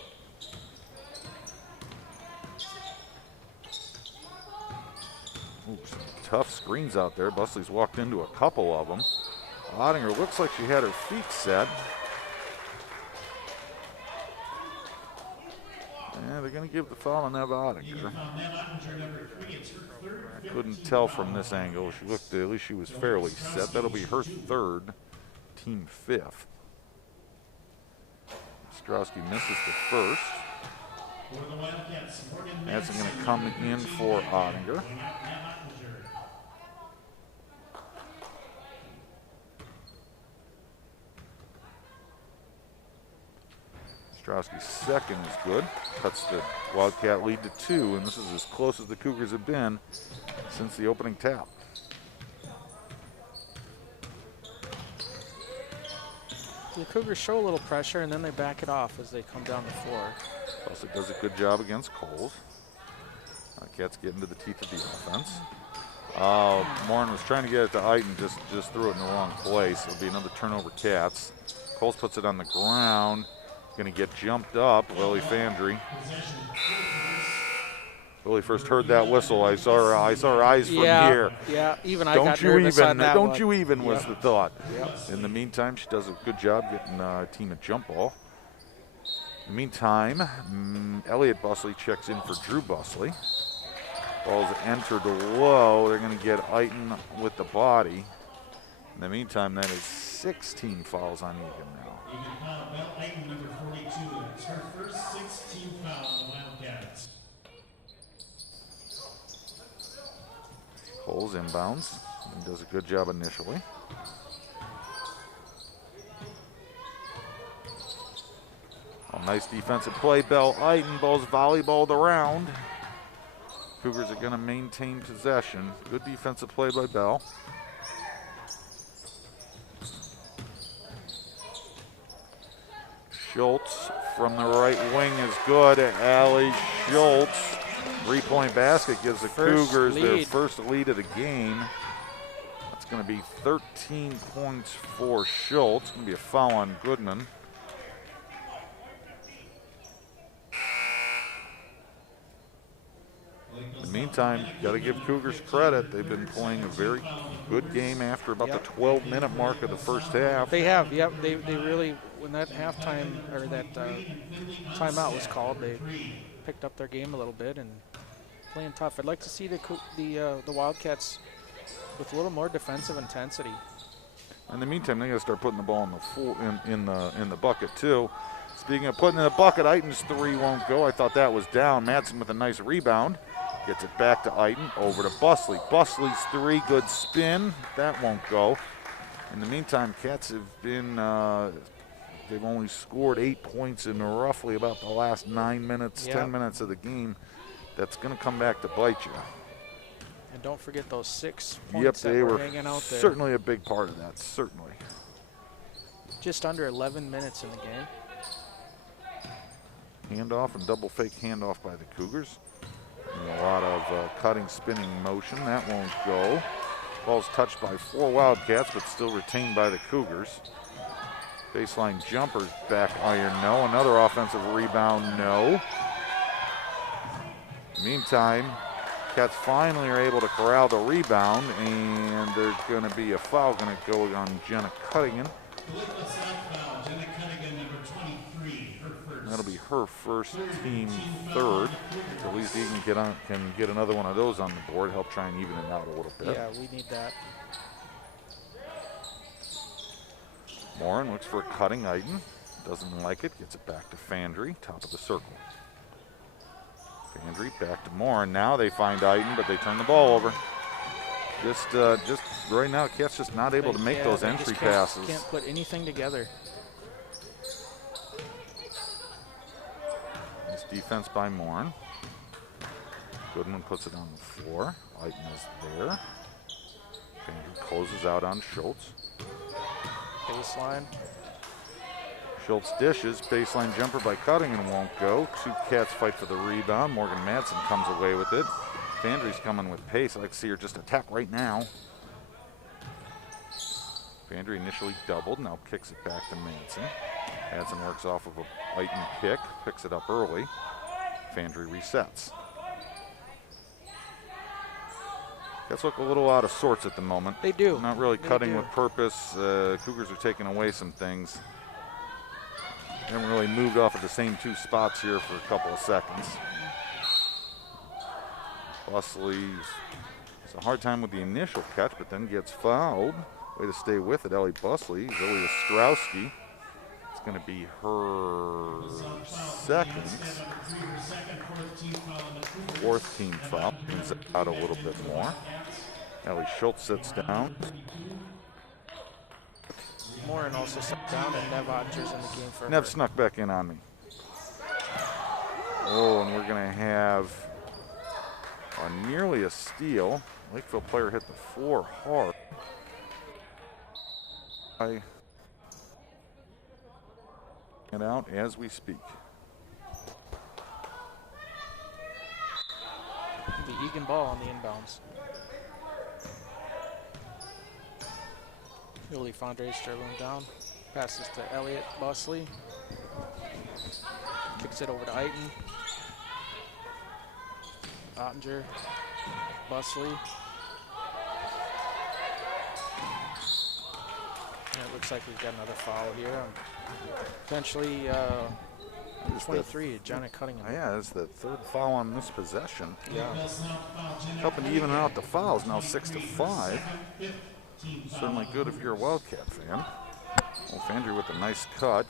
Ooh, some tough screens out there. Busley's walked into a couple of them. Ottinger looks like she had her feet set. And they're going to give the foul on Neva Ottinger. I couldn't tell from this angle. She looked, at least she was fairly set. That'll be her third, team 5th. Ostrowski misses the first. That's going to come in for Ottinger. Ostrowski's second is good. Cuts the Wildcat lead to 2, and this is as close as the Cougars have been since the opening tap. The Cougars show a little pressure, and then they back it off as they come down the floor. Busslick does a good job against Coles. Cats get into the teeth of the offense. Morin was trying to get it to Eagan, just threw it in the wrong place. It'll be another turnover Cats. Coles puts it on the ground. Going to get jumped up. Lily Fandry. Lily first heard that whistle. I saw her eyes from here. Yeah, even I got nervous on that one. Don't you even was Yep. the thought. Yep. In the meantime, she does a good job getting a team a jump ball. In the meantime, Elliot Busley checks in for Drew Busley. Ball's entered low. They're going to get Eagan with the body. In the meantime, that is 16 fouls on Eagan now. Eagan foul, Bell Eagan, number 42. It's her first 16 foul on the Wildcats. Coles inbounds and does a good job initially. Nice defensive play. Bell Eagan, ball's volleyballed around. Cougars are going to maintain possession. Good defensive play by Bell. Schultz from the right wing is good. Allie Schultz, 3-point basket gives the Cougars their first lead of the game. That's going to be 13 points for Schultz. It's going to be a foul on Goodman. In the meantime, got to give Cougars credit. They've been playing a very good game after about the 12-minute mark of the first half. They have, yep. They really, when that halftime or that timeout was called, they picked up their game a little bit and playing tough. I'd like to see the Wildcats with a little more defensive intensity. In the meantime, they got to start putting the ball in the bucket too. Speaking of putting in the bucket, Eaton's 3 won't go. I thought that was down. Madsen with a nice rebound. Gets it back to Eaton, over to Busley. Busley's 3, good spin. That won't go. In the meantime, Cats have been, they've only scored 8 points in roughly about the last 9 minutes, 10 minutes of the game. That's going to come back to bite you. And don't forget those 6 points that were hanging out there. Certainly a big part of that, certainly. Just under 11 minutes in the game. Handoff and double fake handoff by the Cougars. And a lot of cutting, spinning motion. That won't go. Ball's touched by 4 Wildcats, but still retained by the Cougars. Baseline jumpers, back iron, no. Another offensive rebound, no. Meantime, Cats finally are able to corral the rebound, and there's going to be a foul going to go on Jenna Cuttigan. That'll be her first, team third. So at least Eagan can get another one of those on the board, help try and even it out a little bit. Yeah, we need that. Morin looks for a cutting Eaton. Doesn't like it, gets it back to Fandry, top of the circle. Fandry back to Morin. Now they find Eaton, but they turn the ball over. Just right now, Cats just not able to make those entry passes. Can't put anything together. Nice defense by Morin. Goodman puts it on the floor. Eaton is there. Fandry closes out on Schultz. Baseline. Schultz dishes, baseline jumper by Cuttigan won't go. 2 Cats fight for the rebound. Morgan Madsen comes away with it. Fandry's coming with pace. I'd like to see her just attack right now. Fandry initially doubled, now kicks it back to Madsen. Madsen works off of a Eaton pick, picks it up early. Fandry resets. Cats look a little out of sorts at the moment. They do. Not really cutting with purpose. Cougars are taking away some things. Haven't really moved off of the same 2 spots here for a couple of seconds. Busley has a hard time with the initial catch, but then gets fouled. Way to stay with it, Ellie Busley. Zoe Ostrowski. It's going to be her second. 4th team foul. Brings it out a little bit more. Ellie Schultz sits down. Morin also sat down, and Nev Otter's in the game for Nev her. snuck back in on me. Oh, and we're going to have nearly a steal. Lakeville player hit the floor hard. And out as we speak. The Eagan ball on the inbounds. Yoli Fondre's dribbling down. Passes to Elliott Busley. Kicks it over to Eiton. Ottinger. Busley. And it looks like we've got another foul here. Eventually, 23, Johnny Cunningham. Yeah, that's the third foul on this possession. Yeah. Helping to even out the fouls, now 6-5. Certainly good if you're a Wildcat fan. Well, Fandry with a nice cut.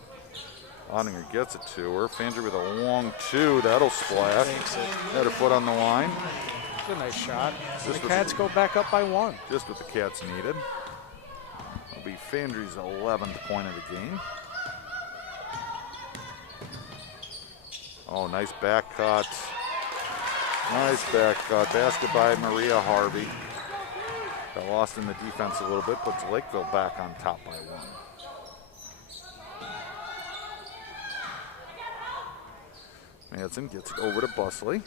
Ottinger gets it to her. Fandry with a long two. That'll splash. Had her foot on the line. It's a nice shot. The Cats go back up by 1. Just what the Cats needed. It'll be Fandry's 11th point of the game. Oh, nice back cut. Nice back cut. Basket by Maria Harvey. Got lost in the defense a little bit. Puts Lakeville back on top by 1. Madsen gets it over to Busley.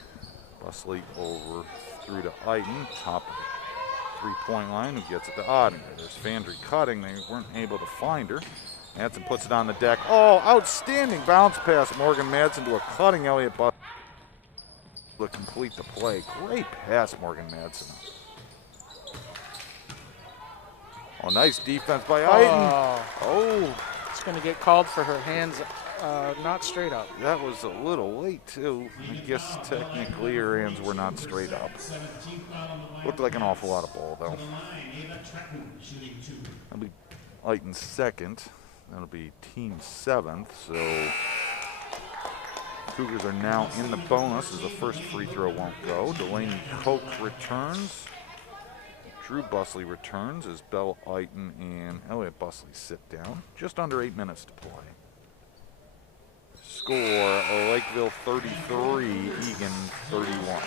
Busley over through to Eiton. Top of the three-point line. Who gets it to Ottinger. There's Fandry cutting. They weren't able to find her. Madsen puts it on the deck. Oh, outstanding bounce pass. Morgan Madsen to a cutting Elliott Busley to complete the play. Great pass, Morgan Madsen. Oh, nice defense by Eiton. Oh. It's going to get called for her hands not straight up. That was a little late, too. I guess technically her hands were not straight up. Looked like an awful lot of ball, though. That'll be Eiton's second. That'll be team 7th. So Cougars are now in the bonus as the first free throw won't go. Delaney Koch returns. Drew Busley returns as Belle Eiton and Elliott Busley sit down. Just under 8 minutes to play. Score, Lakeville 33, Eagan 31.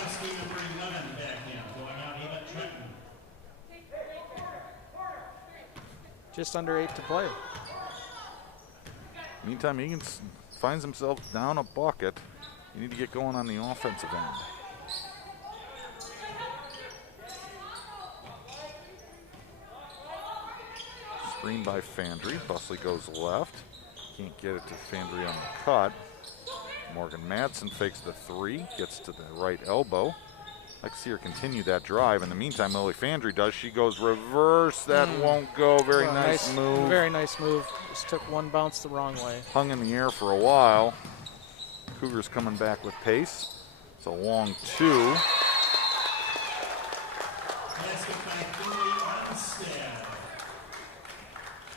Just under 8 to play. Meantime, Eagan finds himself down a bucket. You need to get going on the offensive end. Screen by Fandry. Busley goes left. Can't get it to Fandry on the cut. Morgan Madsen fakes the 3, gets to the right elbow. I'd like to see her continue that drive. In the meantime, Lily Fandry does. She goes reverse. That won't go. Very nice move. Very nice move. Just took one bounce the wrong way. Hung in the air for a while. Cougars coming back with pace. It's a long 2.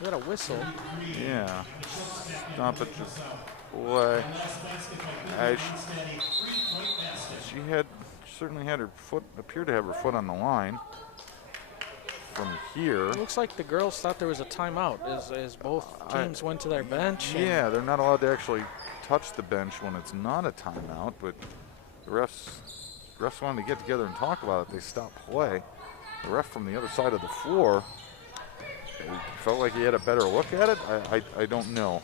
We got a whistle. Yeah. Stop it. Just play. She certainly had her foot, appeared to have her foot on the line from here. It looks like the girls thought there was a timeout as both teams went to their bench. Yeah, they're not allowed to actually touch the bench when it's not a timeout, but the refs wanted to get together and talk about it. They stopped play. The ref from the other side of the floor felt like he had a better look at it. I don't know.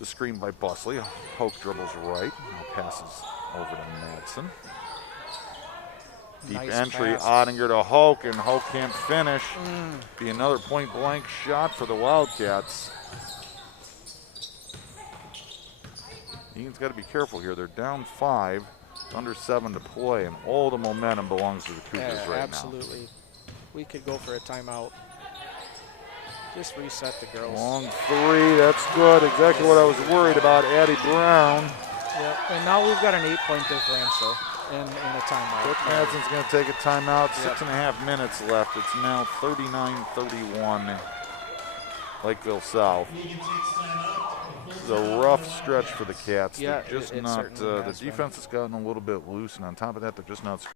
The screen by Busley. Hoke dribbles right. Now passes over to Madsen. Deep Nice entry. pass. Ottinger to Hoke, and Hoke can't finish. Be another point-blank shot for the Wildcats. Egan's got to be careful here. They're down 5, under 7 to play, and all the momentum belongs to the Cougars right absolutely. We could go for a timeout. Just reset the girls. Long 3, that's good. Exactly what I was worried about. Addie Brown. Yep. And now we've got an 8-point differential in a timeout. Coach Madsen's going to take a timeout. 6.5 minutes left. It's now 39-31. Lakeville South. This is a rough stretch for the Cats. Yeah, they're just it not. certainly The has been. defense has gotten a little bit loose, and on top of that, they're just not.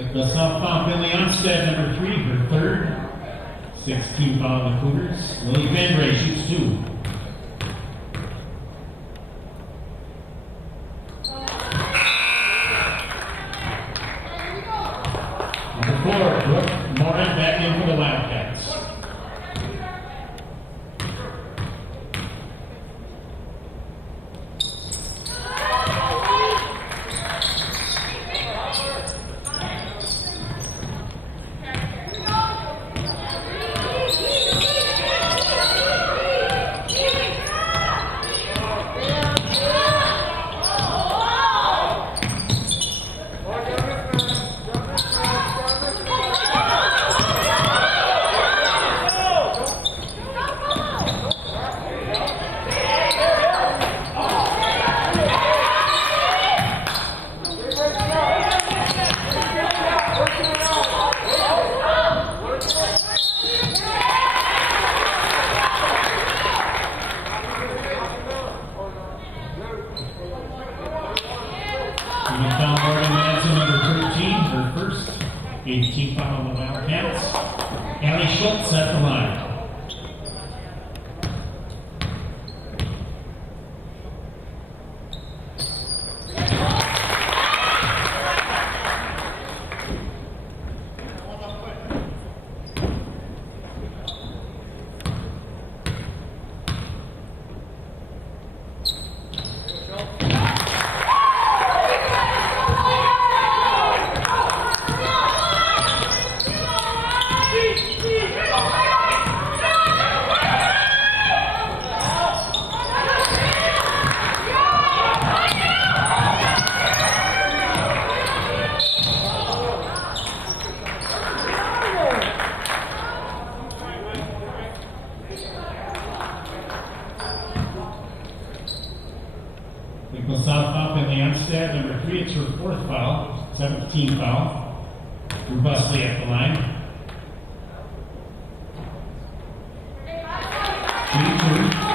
Lakeville southbound Finley Onstead, number 3, her third. 6-2 foul on the Cougars. Lily Vendray shoots 2. Number 4, Brooke Moran back in for the Wildcats. Her first, 18 foul on the Wildcats. Allie Schultz at the line. Lakeville southbound Finley Onstead, number 3, it's her 4th foul, 17 foul. Drew Busley at the line. 2-2.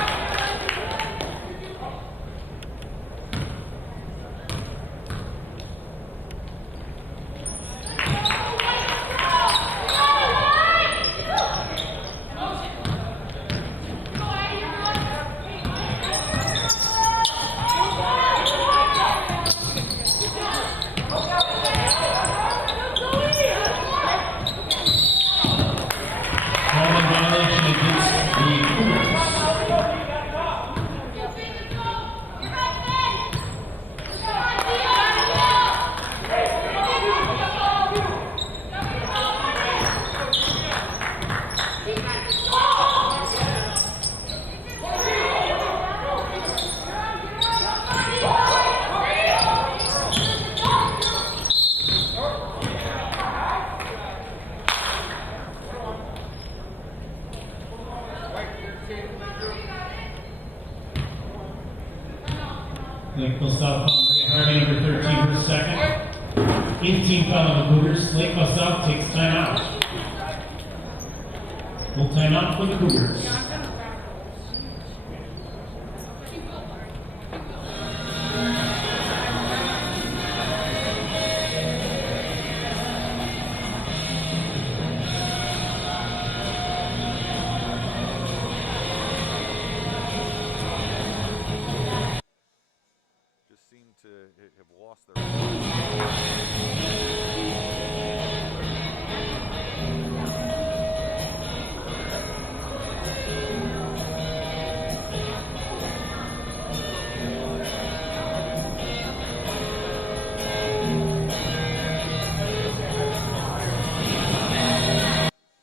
Lakeville southbound Maria Harvey, number 13, her second. 18 foul on the Cougars. Lakeville South takes timeout. Full timeout for the Cougars. Have lost their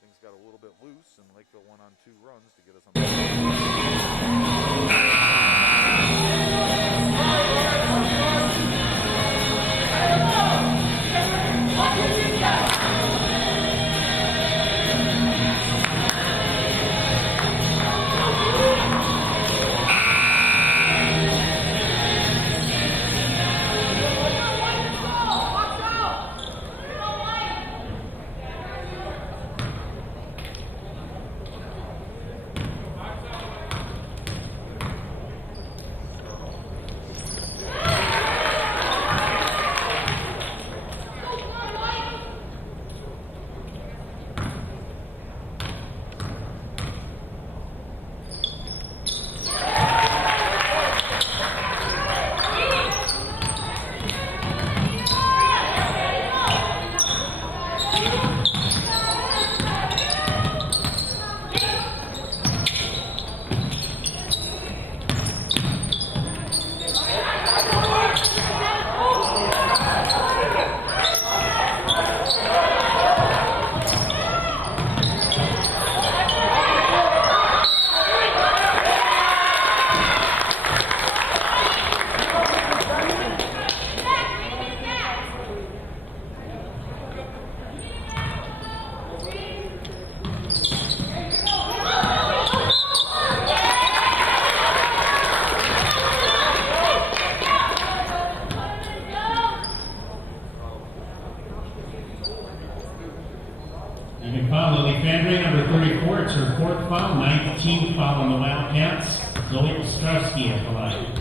things got a little bit loose and Lakeville went on 2 runs to get us on Even foul, Lily Fandre, number 34. It's her 4th foul, 19th foul on the Wildcats. Zoe Ostrowski at the line.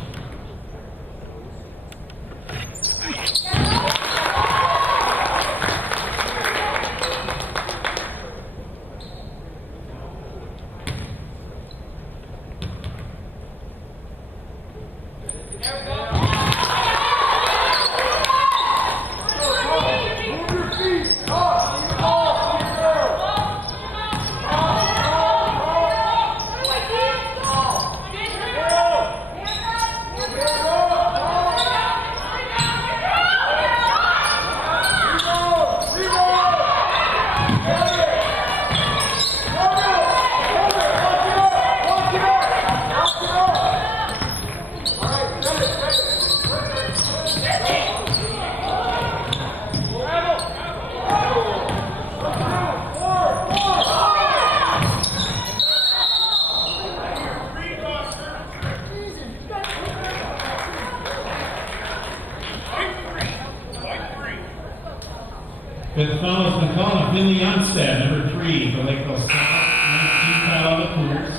Fifth foul is McCullough, Finley Onstead, number 3 for Lakeville South. 19th foul on the Cougars.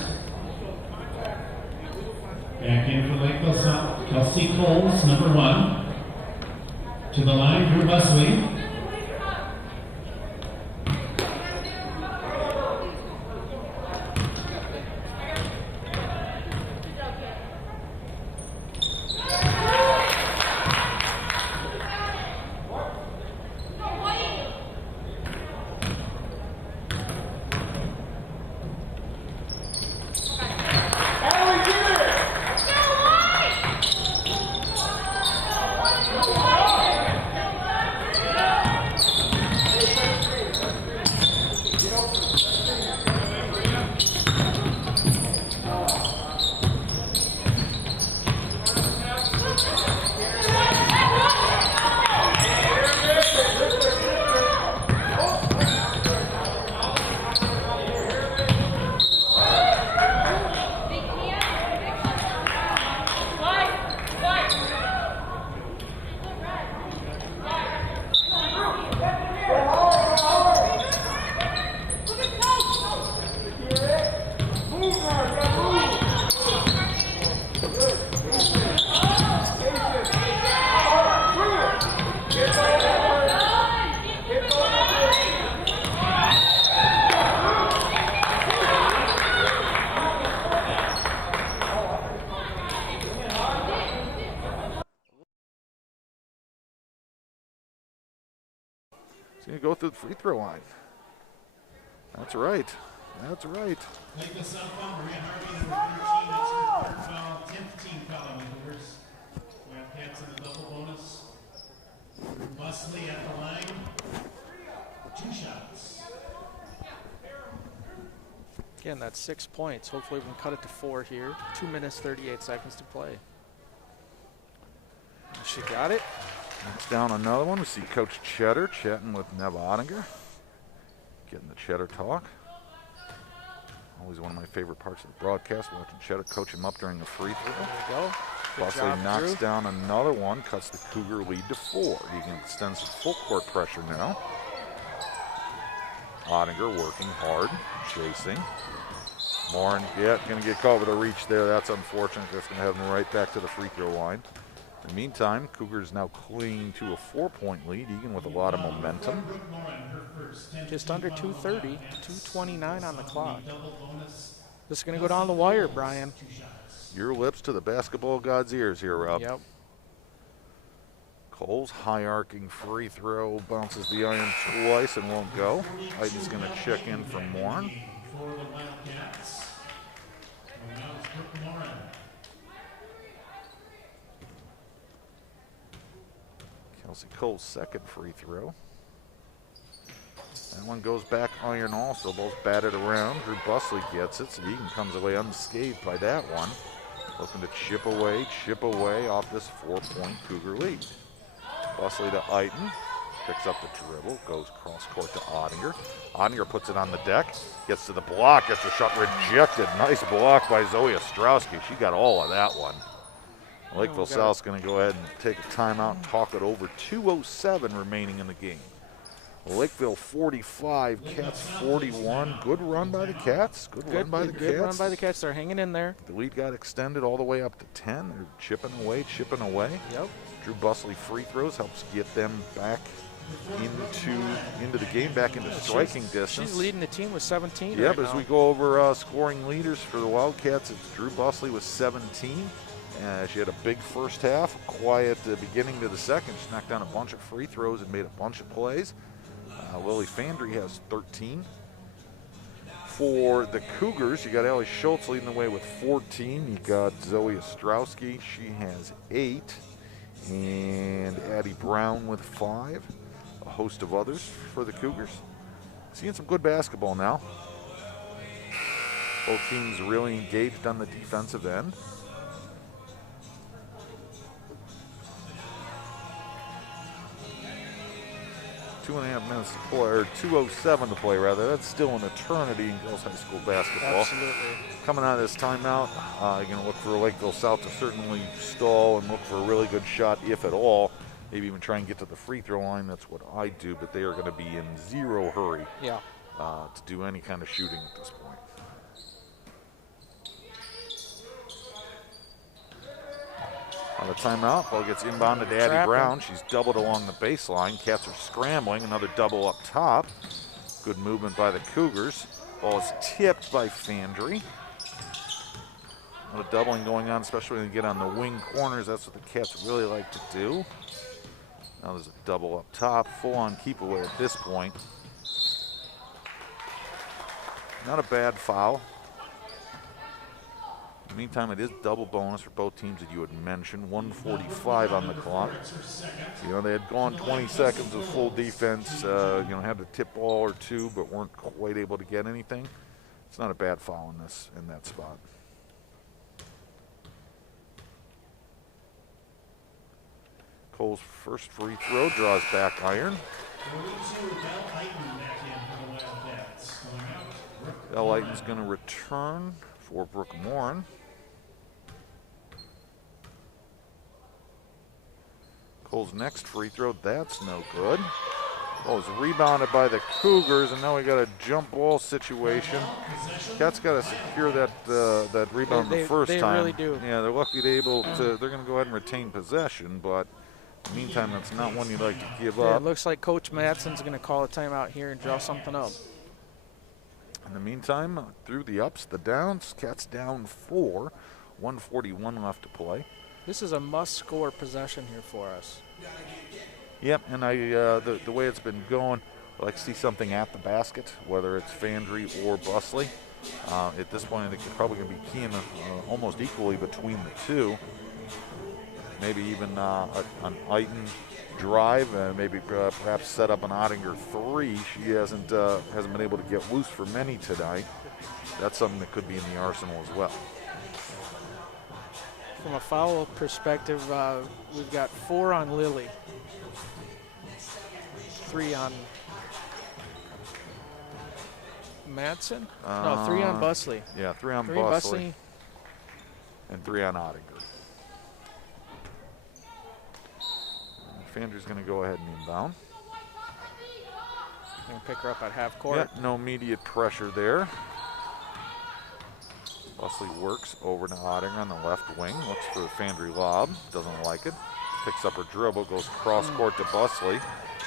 Back in for Lakeville South, Kelsey Coles, number 1. To the line, Drew Busley. He's going to go through the free throw line. That's right. That's right. Lakeville South foul, Maria Harvey, number 13. That's her 3rd foul, 10th team foul on the Cougars. Wildcats in the double bonus. Busley at the line. 2 shots. Again, that's 6 points. Hopefully we can cut it to 4 here. 2 minutes, 38 seconds to play. She got it. Next down another one. We see Coach Cheddar chatting with Nev Ottinger. Getting the Cheddar talk. Always one of my favorite parts of the broadcast, watching Cheddar coach him up during a free throw. There we go. Busley knocks down another one, cuts the Cougar lead to 4. Eagan extends to full court pressure now. Ottinger working hard, chasing. Morin, yeah, going to get caught with a reach there. That's unfortunate. That's going to have him right back to the free throw line. In the meantime, Cougars now clinging to a 4-point lead. Eagan with a lot of momentum. Just under 2:30, 2:29 on the clock. This is going to go down the wire, Brian. Your lips to the basketball god's ears here, Rob. Yep. Coles, high arcing free throw, bounces the iron twice and won't go. Heiden's going to check in for Morin. For the Wildcats. And now it's Brooke Morin. Kelsey Cole's second free throw. That one goes back iron also. Both batted around. Drew Busley gets it, so Eagan comes away unscathed by that one. Looking to chip away off this 4-point Cougar lead. Busley to Eaton. Picks up the dribble, goes cross court to Ottinger. Ottinger puts it on the deck, gets to the block, gets the shot rejected. Nice block by Zoe Ostrowski. She got all of that one. Lakeville South's going to go ahead and take a timeout and talk it over. 2:07 remaining in the game. Lakeville 45, Cats 41. Good run by the Cats. Good run by the Cats. They're hanging in there. The lead got extended all the way up to 10. They're chipping away. Yep. Drew Busley free throws helps get them back into the game, back into striking distance. She's leading the team with 17. Yep, right as now. we go over scoring leaders for the Wildcats, it's Drew Busley with 17. She had a big first half, quiet beginning to the second. She knocked down a bunch of free throws and made a bunch of plays. Lily Fandry has 13. For the Cougars, you got Allie Schultz leading the way with 14. You got Zoe Ostrowski, she has 8. And Addie Brown with 5. A host of others for the Cougars. Seeing some good basketball now. Both teams really engaged on the defensive end. 2.5 minutes to play, or 2:07 to play rather. That's still an eternity in girls high school basketball. Absolutely. Coming out of this timeout, you're going to look for Lakeville South to certainly stall and look for a really good shot, if at all. Maybe even try and get to the free throw line. That's what I do, but they are going to be in zero hurry to do any kind of shooting at this point. On the timeout, ball gets inbounded to Addie Brown. She's doubled along the baseline. Cats are scrambling. Another double up top. Good movement by the Cougars. Ball is tipped by Fandry. A lot of doubling going on, especially when they get on the wing corners. That's what the Cats really like to do. Now there's a double up top. Full-on keep away at this point. Not a bad foul. In the meantime, it is double bonus for both teams that you had mentioned. 1:45 on the clock. You know, they had gone 20 seconds of full defense, had a tip ball or two, but weren't quite able to get anything. It's not a bad foul in that spot. Cole's first free throw draws back iron. Bell Lighton's going to return for Brooke Morin. Cole's next free throw, that's no good. Oh, it's rebounded by the Cougars, and now we got a jump ball situation. Cats got to secure that rebound the first time. They really do. Yeah, they're lucky they're going to go ahead and retain possession, but in the meantime, that's not one you'd like to give up. It looks like Coach Matson's going to call a timeout here and draw something up. In the meantime, through the ups, the downs, Cats down 4, 1:41 left to play. This is a must-score possession here for us. Yep, and the way it's been going, I like to see something at the basket, whether it's Fandry or Busley. At this point, I think they're probably going to be keying almost equally between the two. Maybe even an Eagan drive, maybe perhaps set up an Ottinger 3. She hasn't been able to get loose for many tonight. That's something that could be in the arsenal as well. From a foul perspective, we've got 4 on Lily, 3 on Madsen. No, 3 on Busley. Yeah, 3 on Busley. And 3 on Ottinger. Fandry's going to go ahead and inbound. Going to pick her up at half court. Yeah, no immediate pressure there. Busley works over to Ottinger on the left wing. Looks for a Fandry lob. Doesn't like it. Picks up her dribble. Goes cross court to Busley.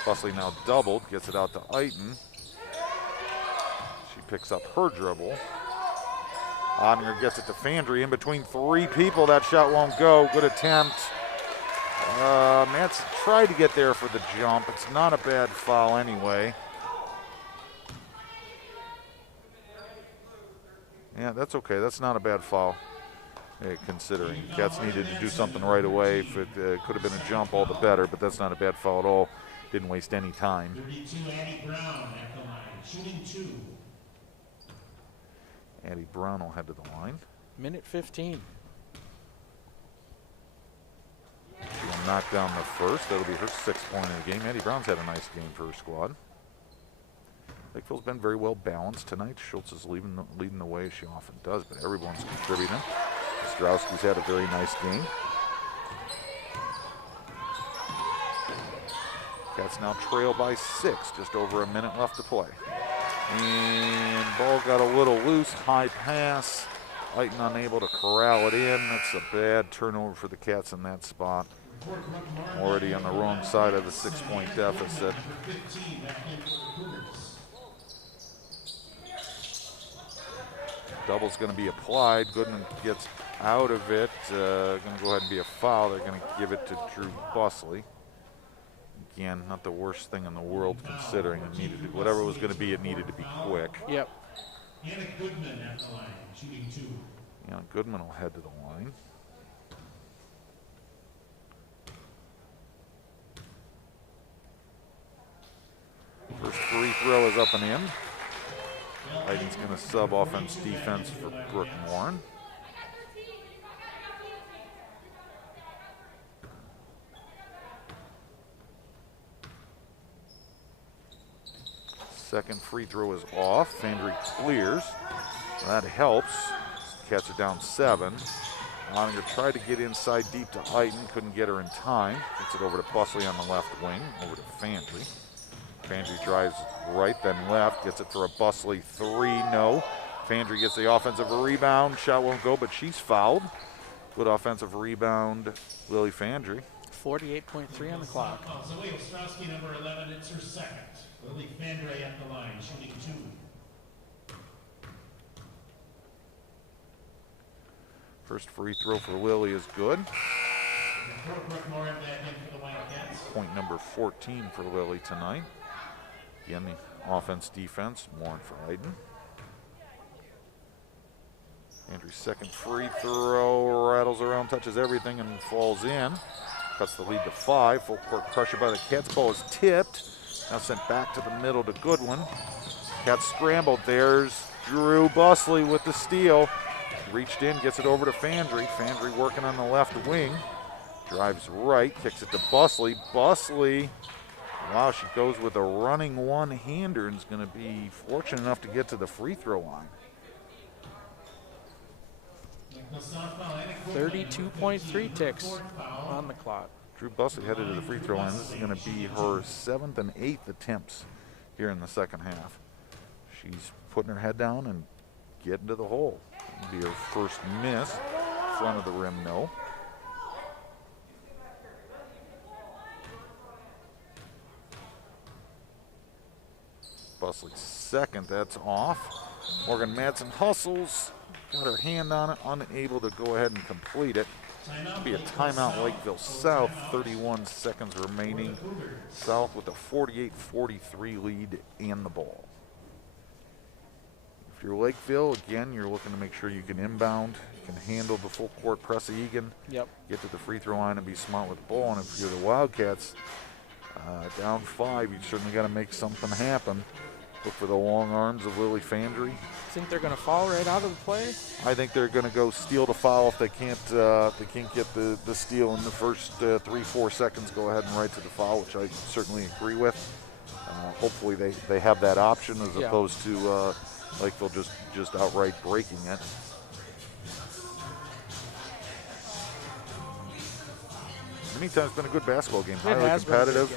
Busley now doubled. Gets it out to Eagan. She picks up her dribble. Ottinger gets it to Fandry. In between 3 people. That shot won't go. Good attempt. Mance tried to get there for the jump. It's not a bad foul anyway. Yeah, that's okay. That's not a bad foul, considering Cats needed to do something right away. If it could have been a jump, all the better, but that's not a bad foul at all. Didn't waste any time. 32, Addie Brown at the line, shooting 2. Addie Brown will head to the line. Minute 15. She will knock down the first. That'll be her 6th point of the game. Addie Brown's had a nice game for her squad. Lakeville's been very well balanced tonight. Schultz is leading the way as she often does, but everyone's contributing. Ostrowski's had a very nice game. Cats now trail by 6, just over a minute left to play. And ball got a little loose, high pass. Eagan unable to corral it in. That's a bad turnover for the Cats in that spot. Already on the wrong side of the 6-point deficit. Double's going to be applied. Goodman gets out of it. Going to go ahead and be a foul. They're going to give it to Drew Busley. Again, not the worst thing in the world considering it needed to, whatever it was going to be, it needed to be quick. Yep. Anna Goodman at the line, shooting 2. Yeah, Goodman will head to the line. First free throw is up and in. Eagan's going to sub offense defense for Brooke Morin. Second free throw is off. Fandry clears. That helps. Cats are down 7. Oninger tried to get inside deep to Eagan, couldn't get her in time. Gets it over to Busley on the left wing, over to Fandry. Fandry drives right, then left, gets it for a Busley 3, no. Fandry gets the offensive rebound, shot won't go, but she's fouled. Good offensive rebound, Lily Fandry. 48.3 on the clock. Zoe Ostrowski, number 11, it's her second. Lily Fandry at the line, shooting 2. First free throw for Lily is good. Brooke Morin back in for the Wildcats. Point number 14 for Lily tonight. Again, the offense, defense, Morin for Eagan. Andrew's second free throw, rattles around, touches everything, and falls in. Cuts the lead to 5. Full court pressure by the Cats. Ball is tipped. Now sent back to the middle to Goodwin. Cats scrambled. There's Drew Busley with the steal. Reached in, gets it over to Fandry. Fandry working on the left wing. Drives right, kicks it to Busley. Busley, wow, she goes with a running one-hander and is going to be fortunate enough to get to the free throw line. 32.3 ticks on the clock. Drew Busley headed to the free throw line. This is going to be her 7th and 8th attempts here in the second half. She's putting her head down and getting to the hole. It'll be her first miss. Front of the rim, no. Busley's second, that's off. Morgan Madsen hustles, got her hand on it, unable to go ahead and complete it. It'll be a timeout, Lakeville South, 31 seconds remaining. South with a 48-43 lead and the ball. If you're Lakeville, again, you're looking to make sure you can inbound, you can handle the full court press of Eagan, Yep. get to the free throw line and be smart with the ball. And if you're the Wildcats, down 5, you certainly got to make something happen. Look for the long arms of Lily Fandry. Think they're going to fall right out of the play? I think they're going to go steal to foul if they can't get the steal in the first 3-4 seconds. Go ahead and right to the foul, which I certainly agree with. Hopefully they have that option as opposed to Lakeville just outright breaking it. In the meantime, it's been a good basketball game. Highly competitive.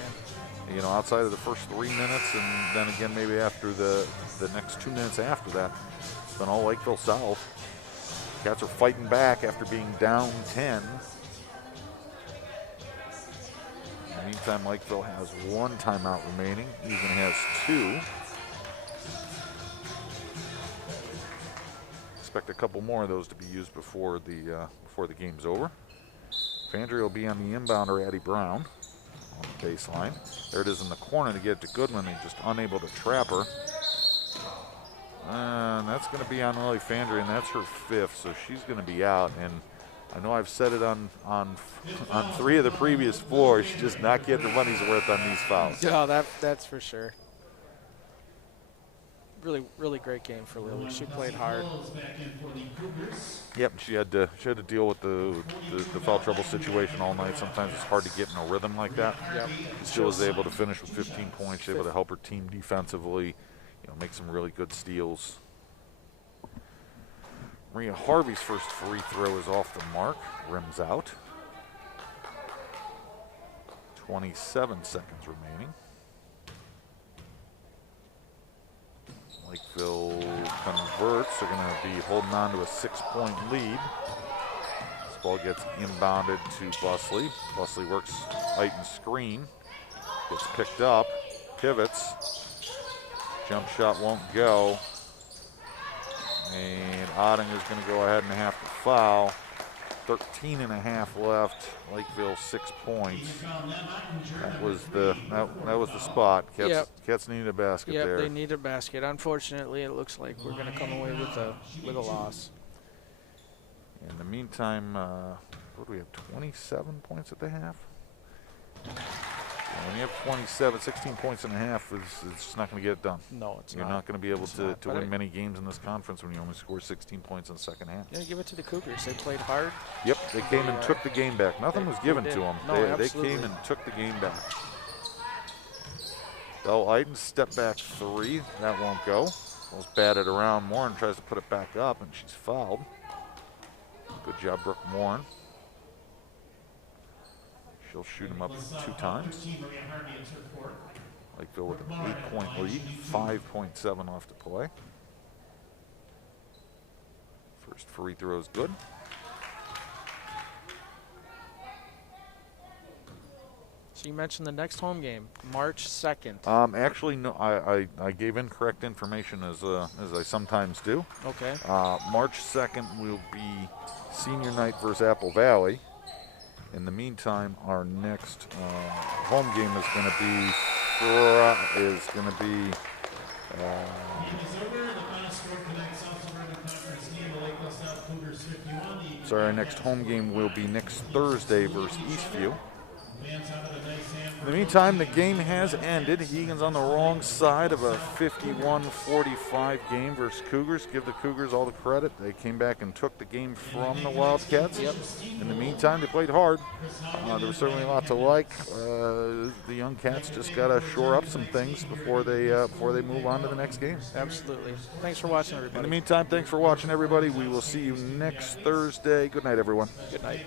You know, outside of the first 3 minutes, and then again maybe after the next 2 minutes after that, it's been all Lakeville South. Cats are fighting back after being down 10. In the meantime, Lakeville has 1 timeout remaining. Eagan has 2. Expect a couple more of those to be used before the game's over. Fandry will be on the inbounder, Addie Brown, on the baseline. There it is in the corner to get it to Goodman. He's just unable to trap her. And that's going to be on Lily Fandry, and that's her 5th, so she's going to be out. And I know I've said it on 3 of the previous floors. She's just not getting her money's worth on these fouls. No, that's for sure. Really, really great game for Lily. She played hard. Yep, she had to deal with the foul trouble situation all night. Sometimes it's hard to get in a rhythm like that. Yep. She still was able to finish with 15 points, able to help her team defensively, you know, make some really good steals. Maria Harvey's first free throw is off the mark, rims out. 27 seconds remaining. Lakeville converts. They're going to be holding on to a 6-point lead. This ball gets inbounded to Busley. Busley works Eagan screen. Gets picked up. Pivots. Jump shot won't go. And Ottinger's going to go ahead and have to foul. 13 and a half left. Lakeville 6 points. That was the spot. Cats needed a basket there. Yep, they need a basket. Unfortunately, it looks like we're going to come away with a loss. In the meantime, what do we have? 27 points at the half. When you have 27, 16 points and a half, it's just not going to get it done. No, it's You're not. not going to be able to win many games in this conference when you only score 16 points in the second half. Yeah, give it to the Cougars. They played hard. Yep, they came and took the game back. Nothing was given to them. No, they came and took the game back. Bell Eagan step back 3. That won't go. Ball's batted around. Morin tries to put it back up, and she's fouled. Good job, Brooke Morin. She'll shoot him up 2 times. Lakeville with an 8-point lead, 5.7 off to play. First free throw is good. So you mentioned the next home game, March 2nd. Actually, no. I gave incorrect information as I sometimes do. Okay. March 2nd will be senior night versus Apple Valley. In the meantime, our next home game is going to be so our next home game will be next Thursday versus Eastview. In the meantime, the game has ended. Eagan's on the wrong side of a 51-45 game versus Cougars. Give the Cougars all the credit. They came back and took the game from the Wildcats. Yep. In the meantime, they played hard. There was certainly a lot to like. The young Cats just got to shore up some things before they move on to the next game. Absolutely. Thanks for watching, everybody. In the meantime, thanks for watching, everybody. We will see you next Thursday. Good night, everyone. Good night.